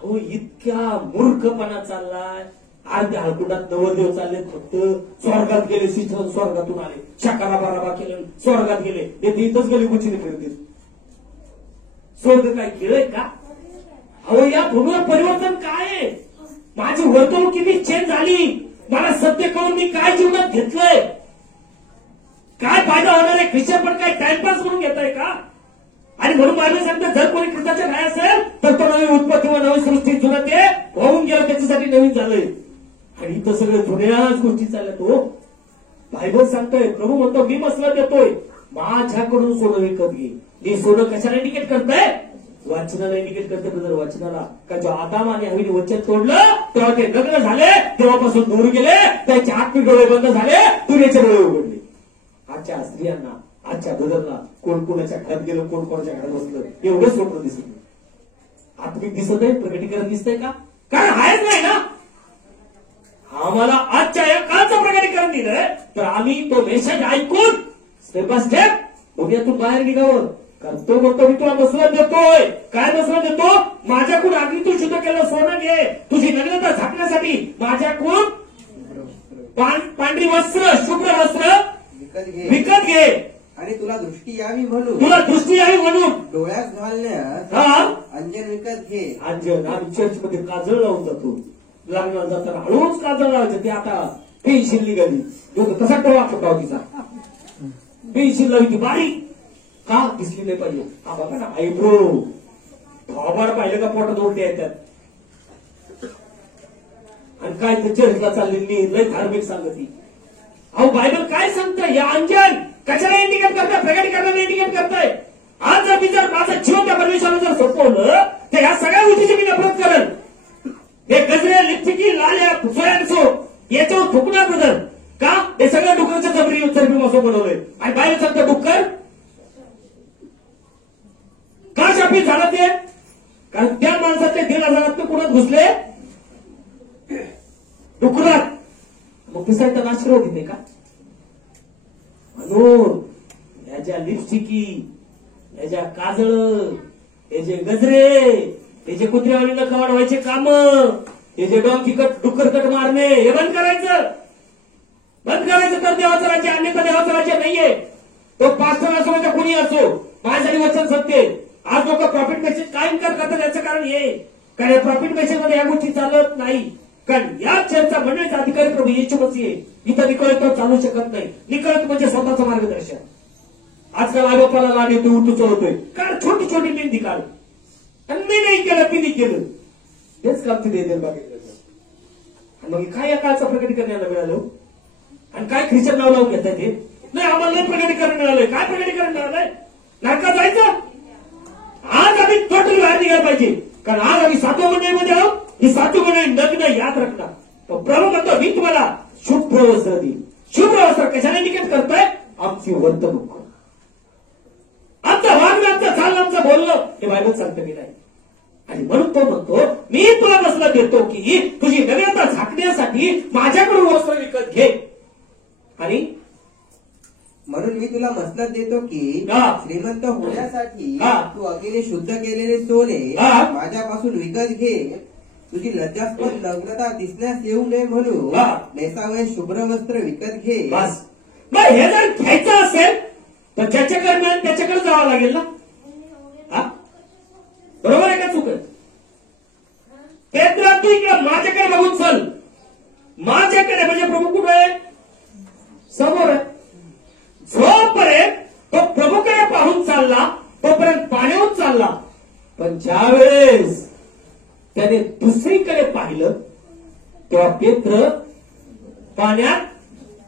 हो इतक्या मूर्खपणा चाललाय. अर्ध्या हळकुंडात नवरदेव चालले. फक्त स्वर्गात गेले. सिंचन स्वर्गातून आले. शाकारा बाराबा केलं स्वर्गात गेले. ते इथंच गेले गुचिने फिरतील. स्वर्ग काय खेळ का? अहो या भूमीवर परिवर्तन काय आहे. माझी वर्तणूक किती चेंज झाली. मला सत्य करून मी काय जीवनात घेतलंय. काय फायदा होणार आहे. ख्रिश्चन पण काय टाइमपास म्हणून घेत आहे का? आणि म्हणून बायबल सांगतं जर कोणी ख्रिस्ताच्या काय असेल तर तो नवी उत्पत्ती व नवी सृष्टी जुनं ते होऊन गेलं त्याच्यासाठी नवीन झालंय. आणि इथं सगळं जुन्याच गोष्टी चालल्यात. हो बायबल सांगतोय प्रभू म्हणतो मी मसलत देतोय. माझ्याकडून सोनं विकत घे. हे सोनं कशाला इंडिकेट करतंय? वाचनाला इंडिकेट करते ब्रदर. वाचनाला का जो आदाम आणि हवीने वचन तोडलं तेव्हा ते नग्न झाले. तेव्हापासून दूर गेले. त्यांचे आत्मिक डोळे बंद झाले. तुरीचे डोळे उघडले. आजच्या स्त्रियांना आजच्या ब्रदरला कोण कोणाच्या घरात गेलं कोण कोणाच्या घरात बसलं एवढं स्वप्न दिसत नाही. आत्मिक दिसत आहे. प्रगटीकरण दिसतंय का? कारण आहेच नाही ना. आम्हाला आजच्या या काळचं प्रगटीकरण दिलंय तर आम्ही तो मेसेज ऐकून स्टेप बाय स्टेप पुण्यातून बाहेर निघावं. कारण तो म्हणतो मी तुला मसलत देतोय. काय मसलत देतो? माझ्याकडून अग्नीतून शुद्ध केलेलं सोनं घे. तुझी नग्नता झाकण्यासाठी माझ्याकडून पांढरी वस्त्र शुभ्र वस्त्र विकत घे. आणि तुला दृष्टी यावी म्हणून डोळ्यात घालण्यास अंजन विकत घे. अंजन आम्ही चर्चमध्ये काजळ लावून जातो. लग्नाला जाताना हळूच काजळ लावायचं. ते आता पेन्शिल निघाली. कसा टोळा फुटावा तिचा. पेन्शिल लावी ती बारीक का दिसली नाही पाहिजे. हा बघा ना आयब्रो थोबाड पाहिलं का पोटात उलटे येतात. आणि काय ते चर्चला चाललेली लय धार्मिक सांगती. अहो बायबल काय सांगतं. या अंजन कशाला इंडिकेट करताय? प्रगटीकरणाला इंडिकेट करताय. आज जर मी जर माझं जीवन त्या परमेश्वराला जर सोपवलं तर या सगळ्या गोष्टीची मी नफरत करेन. हे गजरे लिपस्टिकी लाल्या सोयांसो याच्यावर थुकणार ब्रदर. का? हे सगळं डुकरच्या चरबी मसो बनवलंय. आणि बाहेर सांगतं डुक्कर का शापित झालं ते? कारण त्या माणसाच्या दिलाजात कुणात घुसले? डुकरात. मग पिसायचा आशीर्वाद देते का? म्हणून याच्या लिपस्टिकी याच्या काजळ याचे गजरे याचे कुत्र्यावाली नखा वाढवायचे काम याचे डुक्कर कट मारणे हे बंद करायचं. तर देवाचं राज्य. अन्यथा देवाचं राज्य नाहीये. तो पास्टर असो म्हणजे कोणी असो माझ्यासाठी वचन सत्य. आज लोक प्रॉफिट मेसेज कायम करतात. याचं कारण हे कारण या प्रॉफिट मेसेज मध्ये या गोष्टी चालत नाही. कारण या चर्चा मंडळीचा अधिकारी प्रभू येशू मसीह आहे. इथं निकळत चालू शकत नाही. निकळत म्हणजे स्वतःचं मार्गदर्शन. आजकाल आई बापाला लाड येतो उठू चढवतोय. कारण छोटी छोटी मेहंदी काढ आणि मी नाही केलं तिने केलं तेच काम तिथे येते बघितलं. आणि मग काय या काळचं प्रगटीकरणाला मिळालं. आणि काय ख्रिश्चन नाव लावून घेतात हे. नाही आम्हाला नाही प्रगटीकरण मिळालंय. काय प्रगटीकरण मिळालंय? नरकात जायचं. आज आम्ही टोटली बाहेर निघायला पाहिजे. कारण आज आम्ही 7व्या मंडळीमध्ये आहोत. ही 7वी मंडळी नग्न याद रखणार. प्रभू म्हणतो मी तुम्हाला शुभ्र वस्त्र देईल. शुभ्र वस्त्र कशाने इंडिकेट करतोय? आमची वर्तणूक आमचं वागणं आमचं चालणं आमचं बोलणं हे बायबल सांगतं की नाही. आणि म्हणून तो म्हणतो मी तुला मसलत देतो की तुझी नग्नता झाकण्यासाठी माझ्याकडून वस्त्र विकत घे. आणि म्हणून मी तुला मसलत देतो की श्रीमंत होण्यासाठी हा. तू अग्नीने शुद्ध केलेले सोने हा. माझ्यापासून विकत घे. तुझी लज्जास्पद नग्नता दिसण्यास येऊ नये म्हणून हा. नेसावयाचे शुभ्र वस्त्र विकत घे. बस मग हे जर घ्यायचं असेल तर ज्याच्याकडे मिळेल त्याच्याकडे जावं लागेल ना. हा बरोबर आहे का? चुक आहे. तू इकडे माझ्याकडे बघून चल. माझ्याकडे म्हणजे प्रभू कुठे आहे? समोर आहे. जोपर्यंत तो प्रभूकडे पाहून चालला तोपर्यंत पण ज्या वेळेस त्याने दुसरीकडे पाहिलं तेव्हा पेत्र पाण्यात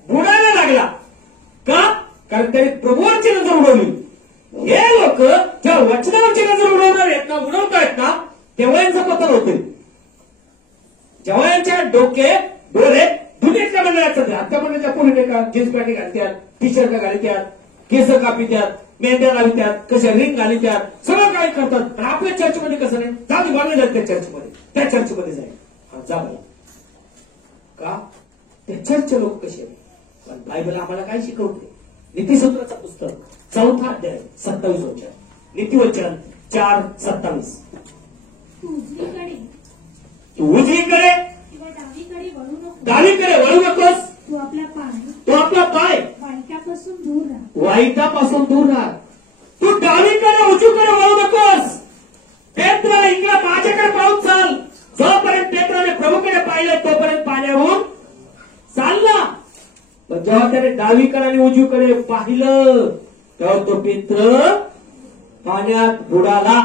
बुडायला लागला. का? कारण त्याने प्रभूवरची नजर उडवली. हे लोक ज्या वचनावरची नजर उडवणार आहेत ना, उडवतायत ना, तेव्हा यांचं पतन होते. जेव्हा यांच्या डोके डोळे दुनियेतल्या मंडळाचं आत्ता मंडळाच्या पुढे का जीन्स पॅन्ट घालत्यात, टी शर्ट घालत्यात, केस कापित्यात, मेंढ्या घालत्यात, कशा रिंग घालत्यात, सगळं काय करतात. आणि आपल्या चर्चमध्ये कसं नाही, जाऊ मागणे जात त्या चर्चमध्ये, त्या चर्चमध्ये जाईल. हा जा मला का त्या चर्चचे लोक कसे आहेत. पण बायबल आम्हाला काय शिकवते? नीतिसूत्राचं पुस्तक 4 अध्याय 27 वचन, नीतिवचन 4:27. तू उजवीकडे तू उजवीकडे किंवा डावीकडे वळू नको. डावीकडे वळू नकोस. तू आपला पाय वाईटापासून दूर राहा. वाईटापासून दूर राहा. तू डावीकडे उजवीकडे वळू नकोस. पेत्र इकडे माझ्याकडे पाहून चाल. जोपर्यंत पेत्राने प्रभूकडे पाहिलं तोपर्यंत पाण्याहून चालला. पण जेव्हा त्याने डावीकडे आणि उजवीकडे पाहिलं तेव्हा तो पेत्र पाण्यात बुडाला.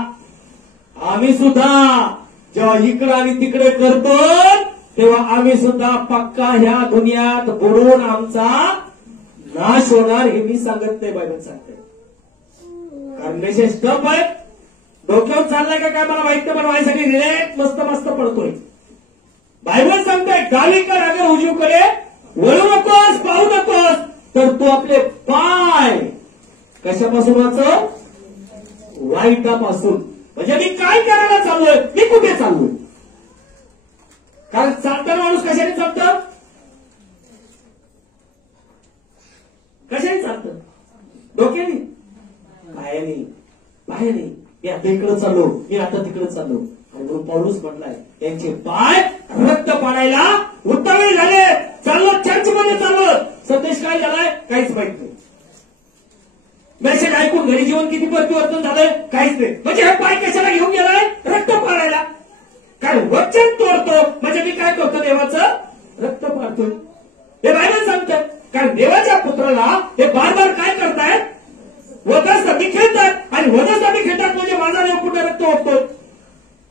आम्ही सुद्धा जेव्हा इकडे आणि तिकडे करतो तेव्हा आम्ही सुद्धा पक्का ह्या दुनियात बुडून आमचा नाश होणार. हे मी सांगत नाही, बायबल सांगते. कारण मेसेज टफ आहे. डोक्यावर चाललाय का काय मला माहित नाही, पण माझ्यासाठी रिलॅक्स मस्त मस्त पडतोय. बायबल सांगतोय डावीकडे अगर उजवीकडे वळू नकोस, पाहू नकोस. तर तू आपले पाय कशापासून वाचव? वाईटापासून. म्हणजे मी काय करायला चाललोय, मी कुठे चाललोय. कारण चालताना माणूस कशाने चालतं? कशाने चालतं? डोक्याने, पायाने. पायाने मी आता इकडे चाललो, मी आता तिकडे चाललो. आणि म्हणून पौलुस म्हटलाय त्यांचे पाय रक्त पाडायला उत्तम झाले. चाललो चर्चमध्ये चाललो. संदेश काय झालाय काहीच माहित नाही. मेसेज ऐकून घरी जीवन किती परिवर्तन झालंय काहीच नाही. म्हणजे हे पाय कशाला घेऊन गेलाय? रक्त पाडायला. कारण वचन तोडतो म्हणजे मी काय करतो? देवाचं रक्त पाडतोय. हे बायबल सांगतात. कारण देवाच्या पुत्राला हे बार बार काय करतायत? वधस्तंभी खेळतात. आणि वधस्तंभी खेळतात म्हणजे माझा देव कुठे रक्त ओढतोय.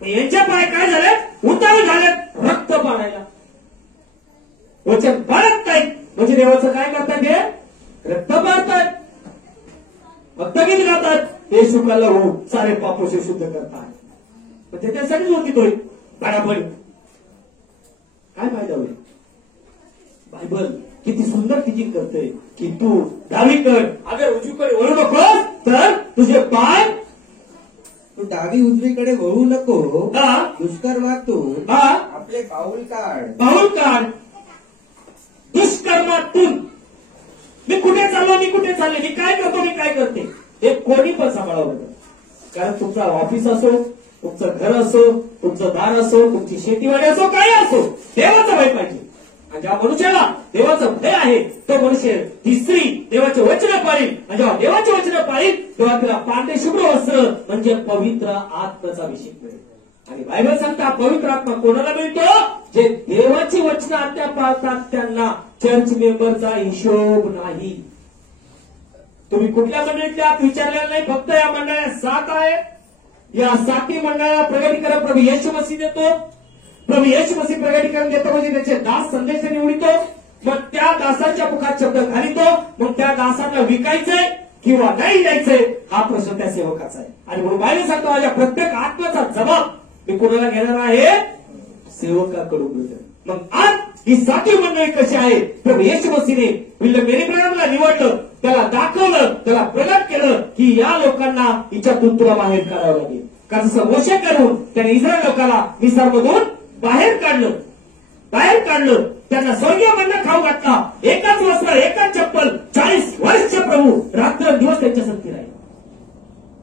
यांच्या पाय काय झाले? उतारू झाले रक्त पाडायला. वचन पाळत नाहीत म्हणजे देवाचं काय करतात? हे रक्त पाडतात. भक्त गीत गातात. ते सुखाला हो सारे पापोशे शुद्ध करतात. म्हणजे त्यासाठीच ओळखितोय बराबर. काय फायदा होईल? बायबल किती सुंदर टीचिंग करते की तू डावीकडे अगर उजवीकडे वळू नकोस तर तुझे पाय. तू डावी उजवीकडे वळू नको. हा. दुष्कर्मातून हा. आपले पाऊल काढ. पाऊल काढ. दुष्कर्मातून. मी कुठे चाललो, मी कुठे चालले, मी काय करतो, मी काय करते, हे कोणी पण सांभाळावं. कारण तुमचा ऑफिस असो, तुमचं घर असो, तुमचं दार असो, तुमची शेतीवाडी असो, काही असो, देवाचं भय पाहिजे. आणि ज्या मनुष्याला देवाचं भय आहे तो मनुष्य ती स्त्री देवाचे वचन पाळील. आणि जेव्हा देवाचे वचन पाळील तेव्हा तिला पांढरे शुभ्र वस्त्र म्हणजे पवित्र आत्म्याचा अभिषेक मिळेल. आणि बायबल सांगता पवित्र आत्मा कोणाला मिळतो? जे देवाची वचन आज्ञा पाळतात त्यांना. चर्च मेंबरचा हिशोब नाही. तुम्ही कुठल्या मंडळीतल्या विचारलेलं नाही. फक्त या मंडळात 7 आहे. या 7 मंडळाला प्रगटीकरण प्रभू येशू मसीह देतो. प्रभू येशू मसीह प्रगटीकरण देतो म्हणजे त्याचे दास संदेश निवडितो. मग त्या दासाच्या मुखात शब्द घालितो. मग त्या दासांना विकायचंय किंवा नाही द्यायचंय हा प्रश्न त्या सेवकाचा आहे. आणि म्हणून बायबल सांगतो माझ्या प्रत्येक आत्म्याचा जबाब मी कोणाला घेणार आहे? सेवकाकडून घेतो. मग आज ही 7 मंडळी कशी आहे? प्रभू येशू मसीहने विल्यम मेरी ब्रॅनमला निवडलं, त्याला दाखवलं, त्याला प्रगट केलं की या लोकांना हिच्यातून तुला बाहेर काढावं लागेल. कारण जसं मोशे करून त्याने इस्रायल लोकांना मिस्रमधून बाहेर काढलं, त्यांना स्वर्गीय मन्ना खाऊ घातला. एकाच वस्त्र, एकाच चप्पल, 40 वर्ष प्रभू रात्र दिवस त्यांच्या संगती राहिले.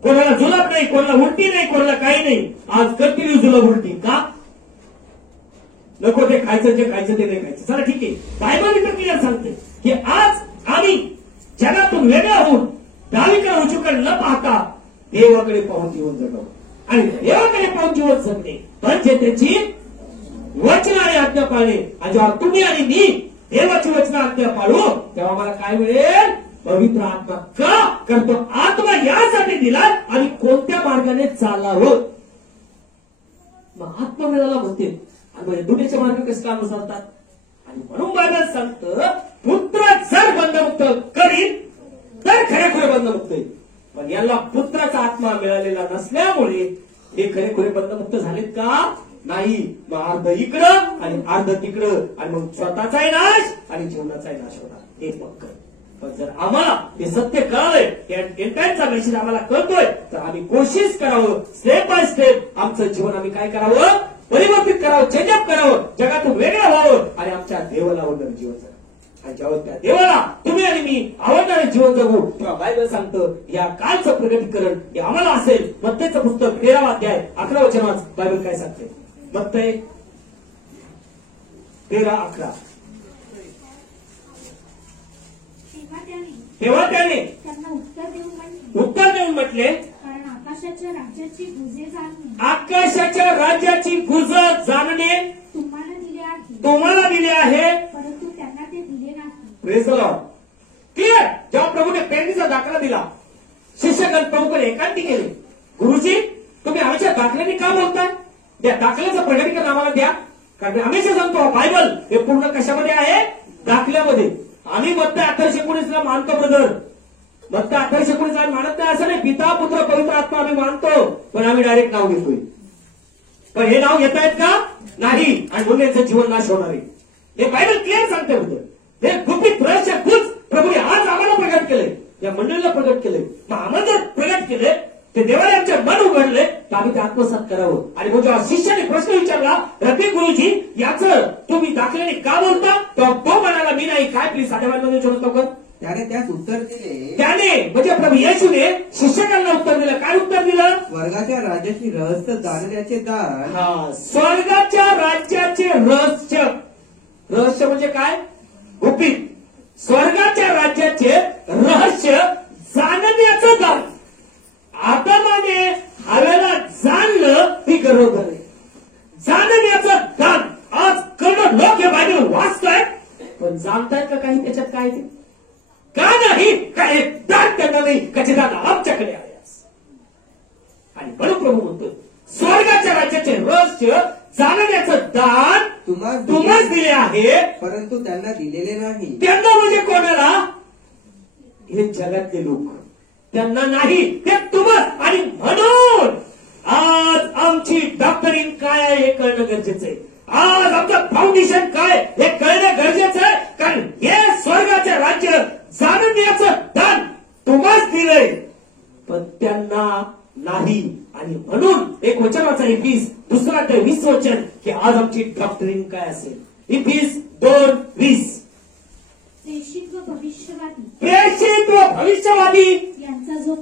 कोणाला जुलाब नाही, कोणाला उलटी नाही, कोणाला काही नाही. आज कंटिन्यू जुलाब उलटी का? नको ते खायचं, जे खायचं ते नाही खायचं. चला ठीक आहे. बायबल इथं क्लिअर सांगते की आज आम्ही जगातून वेगळा होऊन डावीकडे उजवीकडे न पाहता देवाकडे पाहून जीवन जगावं. आणि देवाकडे पाहून जीवन जगणे म्हणजे त्याची वचन आणि आज्ञा पाळणे. आणि जेव्हा तुम्ही आणि मी देवाची वचन आज्ञा पाळू तेव्हा मला काय मिळेल? पवित्र आत्मा. का? कारण तो आत्मा यासाठी दिला आम्ही कोणत्या मार्गाने चालणार आहोत. मग आत्मवेळाला म्हणते आणि मग दुनियाच्या मार्ग कसं का अनुसरतात. आणि म्हणून बायबल सांगतं पुत्र जर बंधमुक्त करील तर खरेखुरे बंधमुक्त आहे. पण याला पुत्राचा आत्मा मिळालेला नसल्यामुळे हे खरेखुरे बंधमुक्त झालेत का नाही. मग अर्ध इकडं आणि अर्ध तिकडं आणि मग स्वतःचाही नाश आणि जीवनाचाही नाश होणार हे पक्क. पण जर आम्हाला हे सत्य कळलंय एंटायरचा मेसेज आम्हाला कळतोय तर आम्ही कोशिश करावं स्टेप बाय स्टेप आमचं जीवन आम्ही काय करावं परिवर्तित करावं चेंजअप करावं जगातून वेगळं व्हावं आणि आमच्या देवाला आवडणारं जीवन जगावं. आणि जेव्हा त्या देवाला तुम्ही आणि मी आवडणारे जीवन जगू तेव्हा बायबल सांगतं या कालचं प्रगतीकरण हे आम्हाला असेल. मत्तेचं पुस्तक 13वा अध्याय 11 वचनात बायबल काय सांगते. मत्ते 13:11 तेव्हा त्याने त्यांना उत्तर देऊन म्हटले कारण आकाशाच्या राज्याची गुजे जाणणे आकाशाच्या राज्याची गुज जाणणे तुम्हाला दिले आहे परंतु त्यांना ते दिले नाही. Praise the Lord. क्लिअर. जेव्हा प्रभूने पेरणीचा दाखला दिला शिष्यगण प्रभूकडे एकांती केले. गुरुजी तुम्ही आमच्या दाखल्याने का बोलताय. त्या दाखल्याचं प्रगतीकरण आम्हाला द्या. कारण हमेशा सांगतो बायबल हे पूर्ण कशामध्ये आहे दाखल्यामध्ये. आम्ही मत्ते 18:19 मानतो ब्रदर. मत्ते 18:19 मानत नाही असं नाही. पिता पुत्र पवित्र आत्मा आम्ही मानतो पण आम्ही डायरेक्ट नाव घेतोय. पण हे नाव घेता येत का नाही आणि म्हणून यांचं जीवन नाश होणार आहे. हे बायबल क्लिअर सांगते होतं. हे गुपित रहस्य गुज प्रभूने आज आम्हाला प्रगट केलंय या मंडळीला प्रगट केलंय. मग आम्हाला जर प्रगट केले ते देवाला आमच्या मन उघडले तर आम्ही ते आत्मसात करावं. आणि मग जेव्हा शिष्याने प्रश्न विचारला रफी गुरुजी याचं तुम्ही दाखल्याने का बोलता तेव्हा तो म्हणाला मी नाही. काय प्लीज साध्या बायबलमध्ये विचारतो का. त्याने त्यास उत्तर दिले. त्याने म्हणजे प्रभू येशूने शिष्यकांना उत्तर दिलं. काय उत्तर दिलं. स्वर्गाच्या राज्याची रहस्य जाणण्याचे दान. स्वर्गाच्या राज्याचे रहस्य. रहस्य म्हणजे काय गुपित. स्वर्गाच्या राज्याचे रहस्य जाणण्याचं दान. आदमाने हवेला जाणलं ती गरोदर आहे. जाणण्याचं दान. आज करोडो लोक हे बायबल वाचतायत पण जाणतायत का काही त्याच्यात काय ते का नाही. काय एक दान त्यांना नाही कसे दान आमच्याकडे आहे. आणि म्हणून प्रभू म्हणतो स्वर्गाच्या राज्याचे रहस्य जाणण्याचं दान तुम्हाच दिले आहे परंतु त्यांना दिलेले नाही. त्यांना म्हणजे कोणाला हे जगातले लोक त्यांना नाही ते तुम्हाला. आणि म्हणून आज आमची डॉक्टरिंग काय आहे हे कळणं गरजेचं आहे. आज आमचं फाउंडेशन काय हे कळणं गरजेचं आहे. कारण हे स्वर्गाचे राज्य जाणण्याचं दान तुम्हाच दिलंय पण त्यांना नाही. आणि म्हणून एक वचनाचा इफिस 2:20 वचन की आज आमची डॉक्टरिंग काय असेल. इफिस 2:20 प्रेषित व भविष्यवादी यांचा जो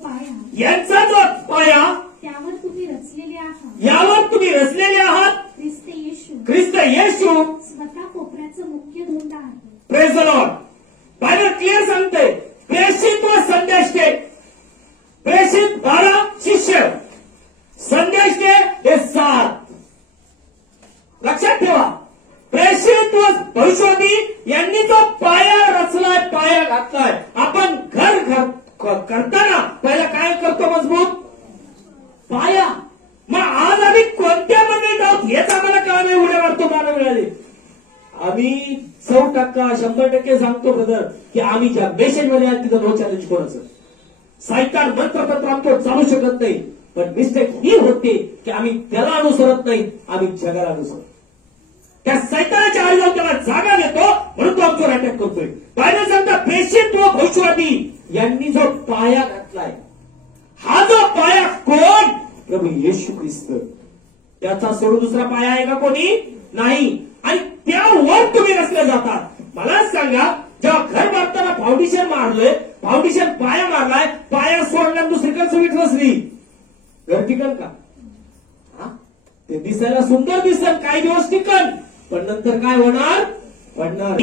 पाया त्यावर तुम्ही रचलेले आहात ख्रिस्त येशू स्वतः कोपऱ्याचं मुख्य धोंड आहे. Praise the Lord. Bible clear सांगते प्रेषित व संदेश के. प्रेषित 12 शिष्य संदेश के हे 7. लक्षात ठेवा प्रेषित व भविष्यवादी यांनी जो पाया रचलाय पाया घातलाय. आपण घर करताना पहिला काय करतो मजबूत पाया. मग आज आम्ही कोणत्या मंडळीत आहोत हेच आम्हाला कळलं नाही. उड्या मारतो मला मिळाले. आम्ही 100% 100% सांगतो ब्रदर की आम्ही ज्या मेसेजमध्ये आहे तिथं नो चॅलेंज कोणाचं. सायकाल मंत्रपत्र आमचं चालू शकत नाही पण मिस्टेक ही होते की आम्ही त्याला अनुसरत नाही आम्ही जगाला अनुसरतो. त्या सैतानाच्या आधी जाऊन त्याला जागा देतो म्हणून तो आमच्यावर अटॅक करतोय. बायबल सांगता प्रेषित व भविष्यवादी यांनी जो पाया घातलाय हा जो पाया कोण प्रभू येशू ख्रिस्त. त्याचा सोडून दुसरा पाया आहे का कोणी नाही. आणि त्यावर तुम्ही रचले जातात. मला सांगा जेव्हा घर बांधताना फाउंडेशन मारलंय फाउंडेशन पाया मारलाय पाया सोडला दुसरीकडे सुविध रचली घर टिकल का. ते दिसायला सुंदर दिसल काही दिवस टिकल पण नंतर काय होणार पडणार.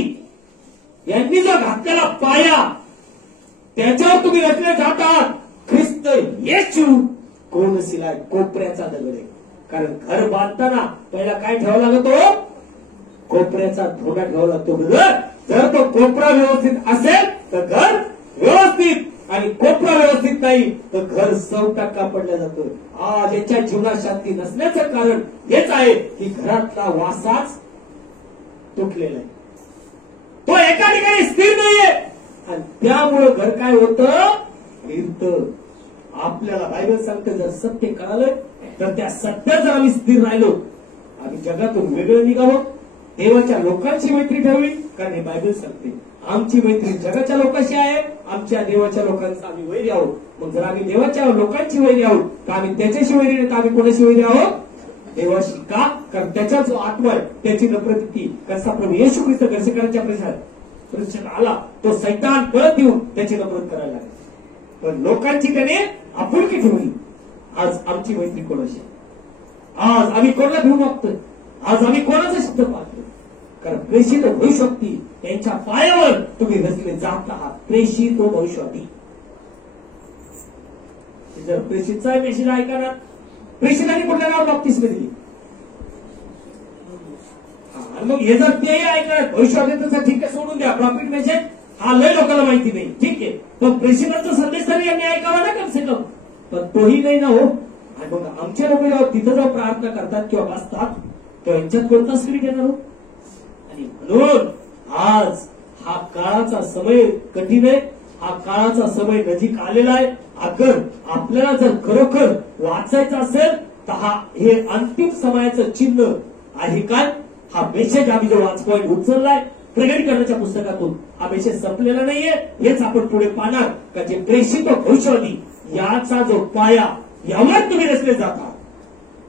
यांनी जो घातलेला पाया त्याच्यावर तुम्ही रचले जातात. ख्रिस्त येशू कोण शिलाय कोपऱ्याचा दगड आहे. कारण घर बांधताना पहिला काय ठेवावा लागतो कोपऱ्याचा धोका ठेवावा लागतो. जर तो कोपरा व्यवस्थित असेल तर घर व्यवस्थित आणि कोपरा व्यवस्थित नाही तर घर 100% पडलं जातं. आज याच्या जीवनात शांती नसण्याचं कारण हेच आहे की घरातला वासाच तुटलेला आहे. तो एका ठिकाणी स्थिर नाहीये आणि त्यामुळं घर काय होतं, फिरतं. आपल्याला बायबल सांगते जर सत्य कळालं तर त्या सत्यात जर आम्ही स्थिर राहिलो, आम्ही जगातून वेगळं निघावं, देवाच्या लोकांची मैत्री ठेवली. कारण हे बायबल सांगते आमची मैत्री जगाच्या लोकांशी आहे, आमच्या देवाच्या लोकांचा आम्ही वैरी आहोत. मग जर आम्ही देवाच्या लोकांची वैरी आहोत तर आम्ही त्याच्याशी वैरी नाही तर आम्ही कोणाशी वैरी आहोत, देवाशी. का? कारण त्याचा जो आत्मा आहे त्याची नम्रती कसा प्रभू येशू ख्रिस्त दर्शकांच्या परिषद आला तो सैतान परत येऊन त्याची नम्रत करायला लागला. पण लोकांची त्याने आपुलकी ठेवली. आज आमची मैत्री कोणाशी? आज आम्ही कोणाला घेऊन वागतोय? आज आम्ही कोणाचा शब्द पाहतोय? कारण प्रेषित भविष्यवक्ती त्यांच्या पायावर तुम्ही रचले जात आहात. प्रेषित भविष्यवक्ती जर प्रेषितचा मेसेज ऐका ना, प्रेषितांनी कुठल्या नावावर बाप्तिस्म दिली? मग हे जर ते ऐकणार भविष्यवाणी ठीक आहे सोडून द्या. प्रॉफिट मेसेज हा लय लोकांना माहिती नाही, ठीक आहे, पण प्रेषितांचा संदेश तरी यांनी ऐकावा ना कम से कम. पण तोही नाही ना हो. आणि बघा आमचे लोक जेव्हा तिथं जेव्हा प्रार्थना करतात किंवा बसतात तेव्हा यांच्यात कोणता स्क्रीन येणार हो. आणि म्हणून आज हा काळाचा समय कठीण आहे, हा काळाचा समय नजीक आलेला आहे. अगर आपल्याला जर खरोखर वाचायचं असेल तर हे अंतिम समयाचं चिन्ह आहे काय? हा मेसेज आम्ही जो वाचतोय उचललाय प्रगटीकरणाच्या पुस्तकातून, हा मेसेज संपलेला नाहीये. हेच आपण पुढे पाहणार का जे प्रेषित भविष्यवाणी याचा जो पाया यावर तुम्ही रचले जाता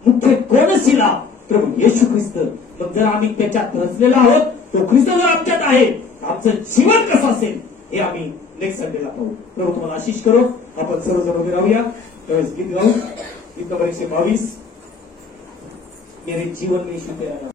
मुख्य कोण शिला प्रभू येशू ख्रिस्त. मग जर आम्ही त्याच्यात रचलेला आहोत तो ख्रिस्त जर आमच्यात आहे आमचं जीवन कसं असेल हे आम्ही नेक्स्ट संडेला पाहू. प्रभू तुम्हाला आशिष करो. आपण सर्वजण उभे राहूया. त्यावेळेस गीत गाऊ. गीत 22 मेरे जीवन में यीशु तेरा नाम.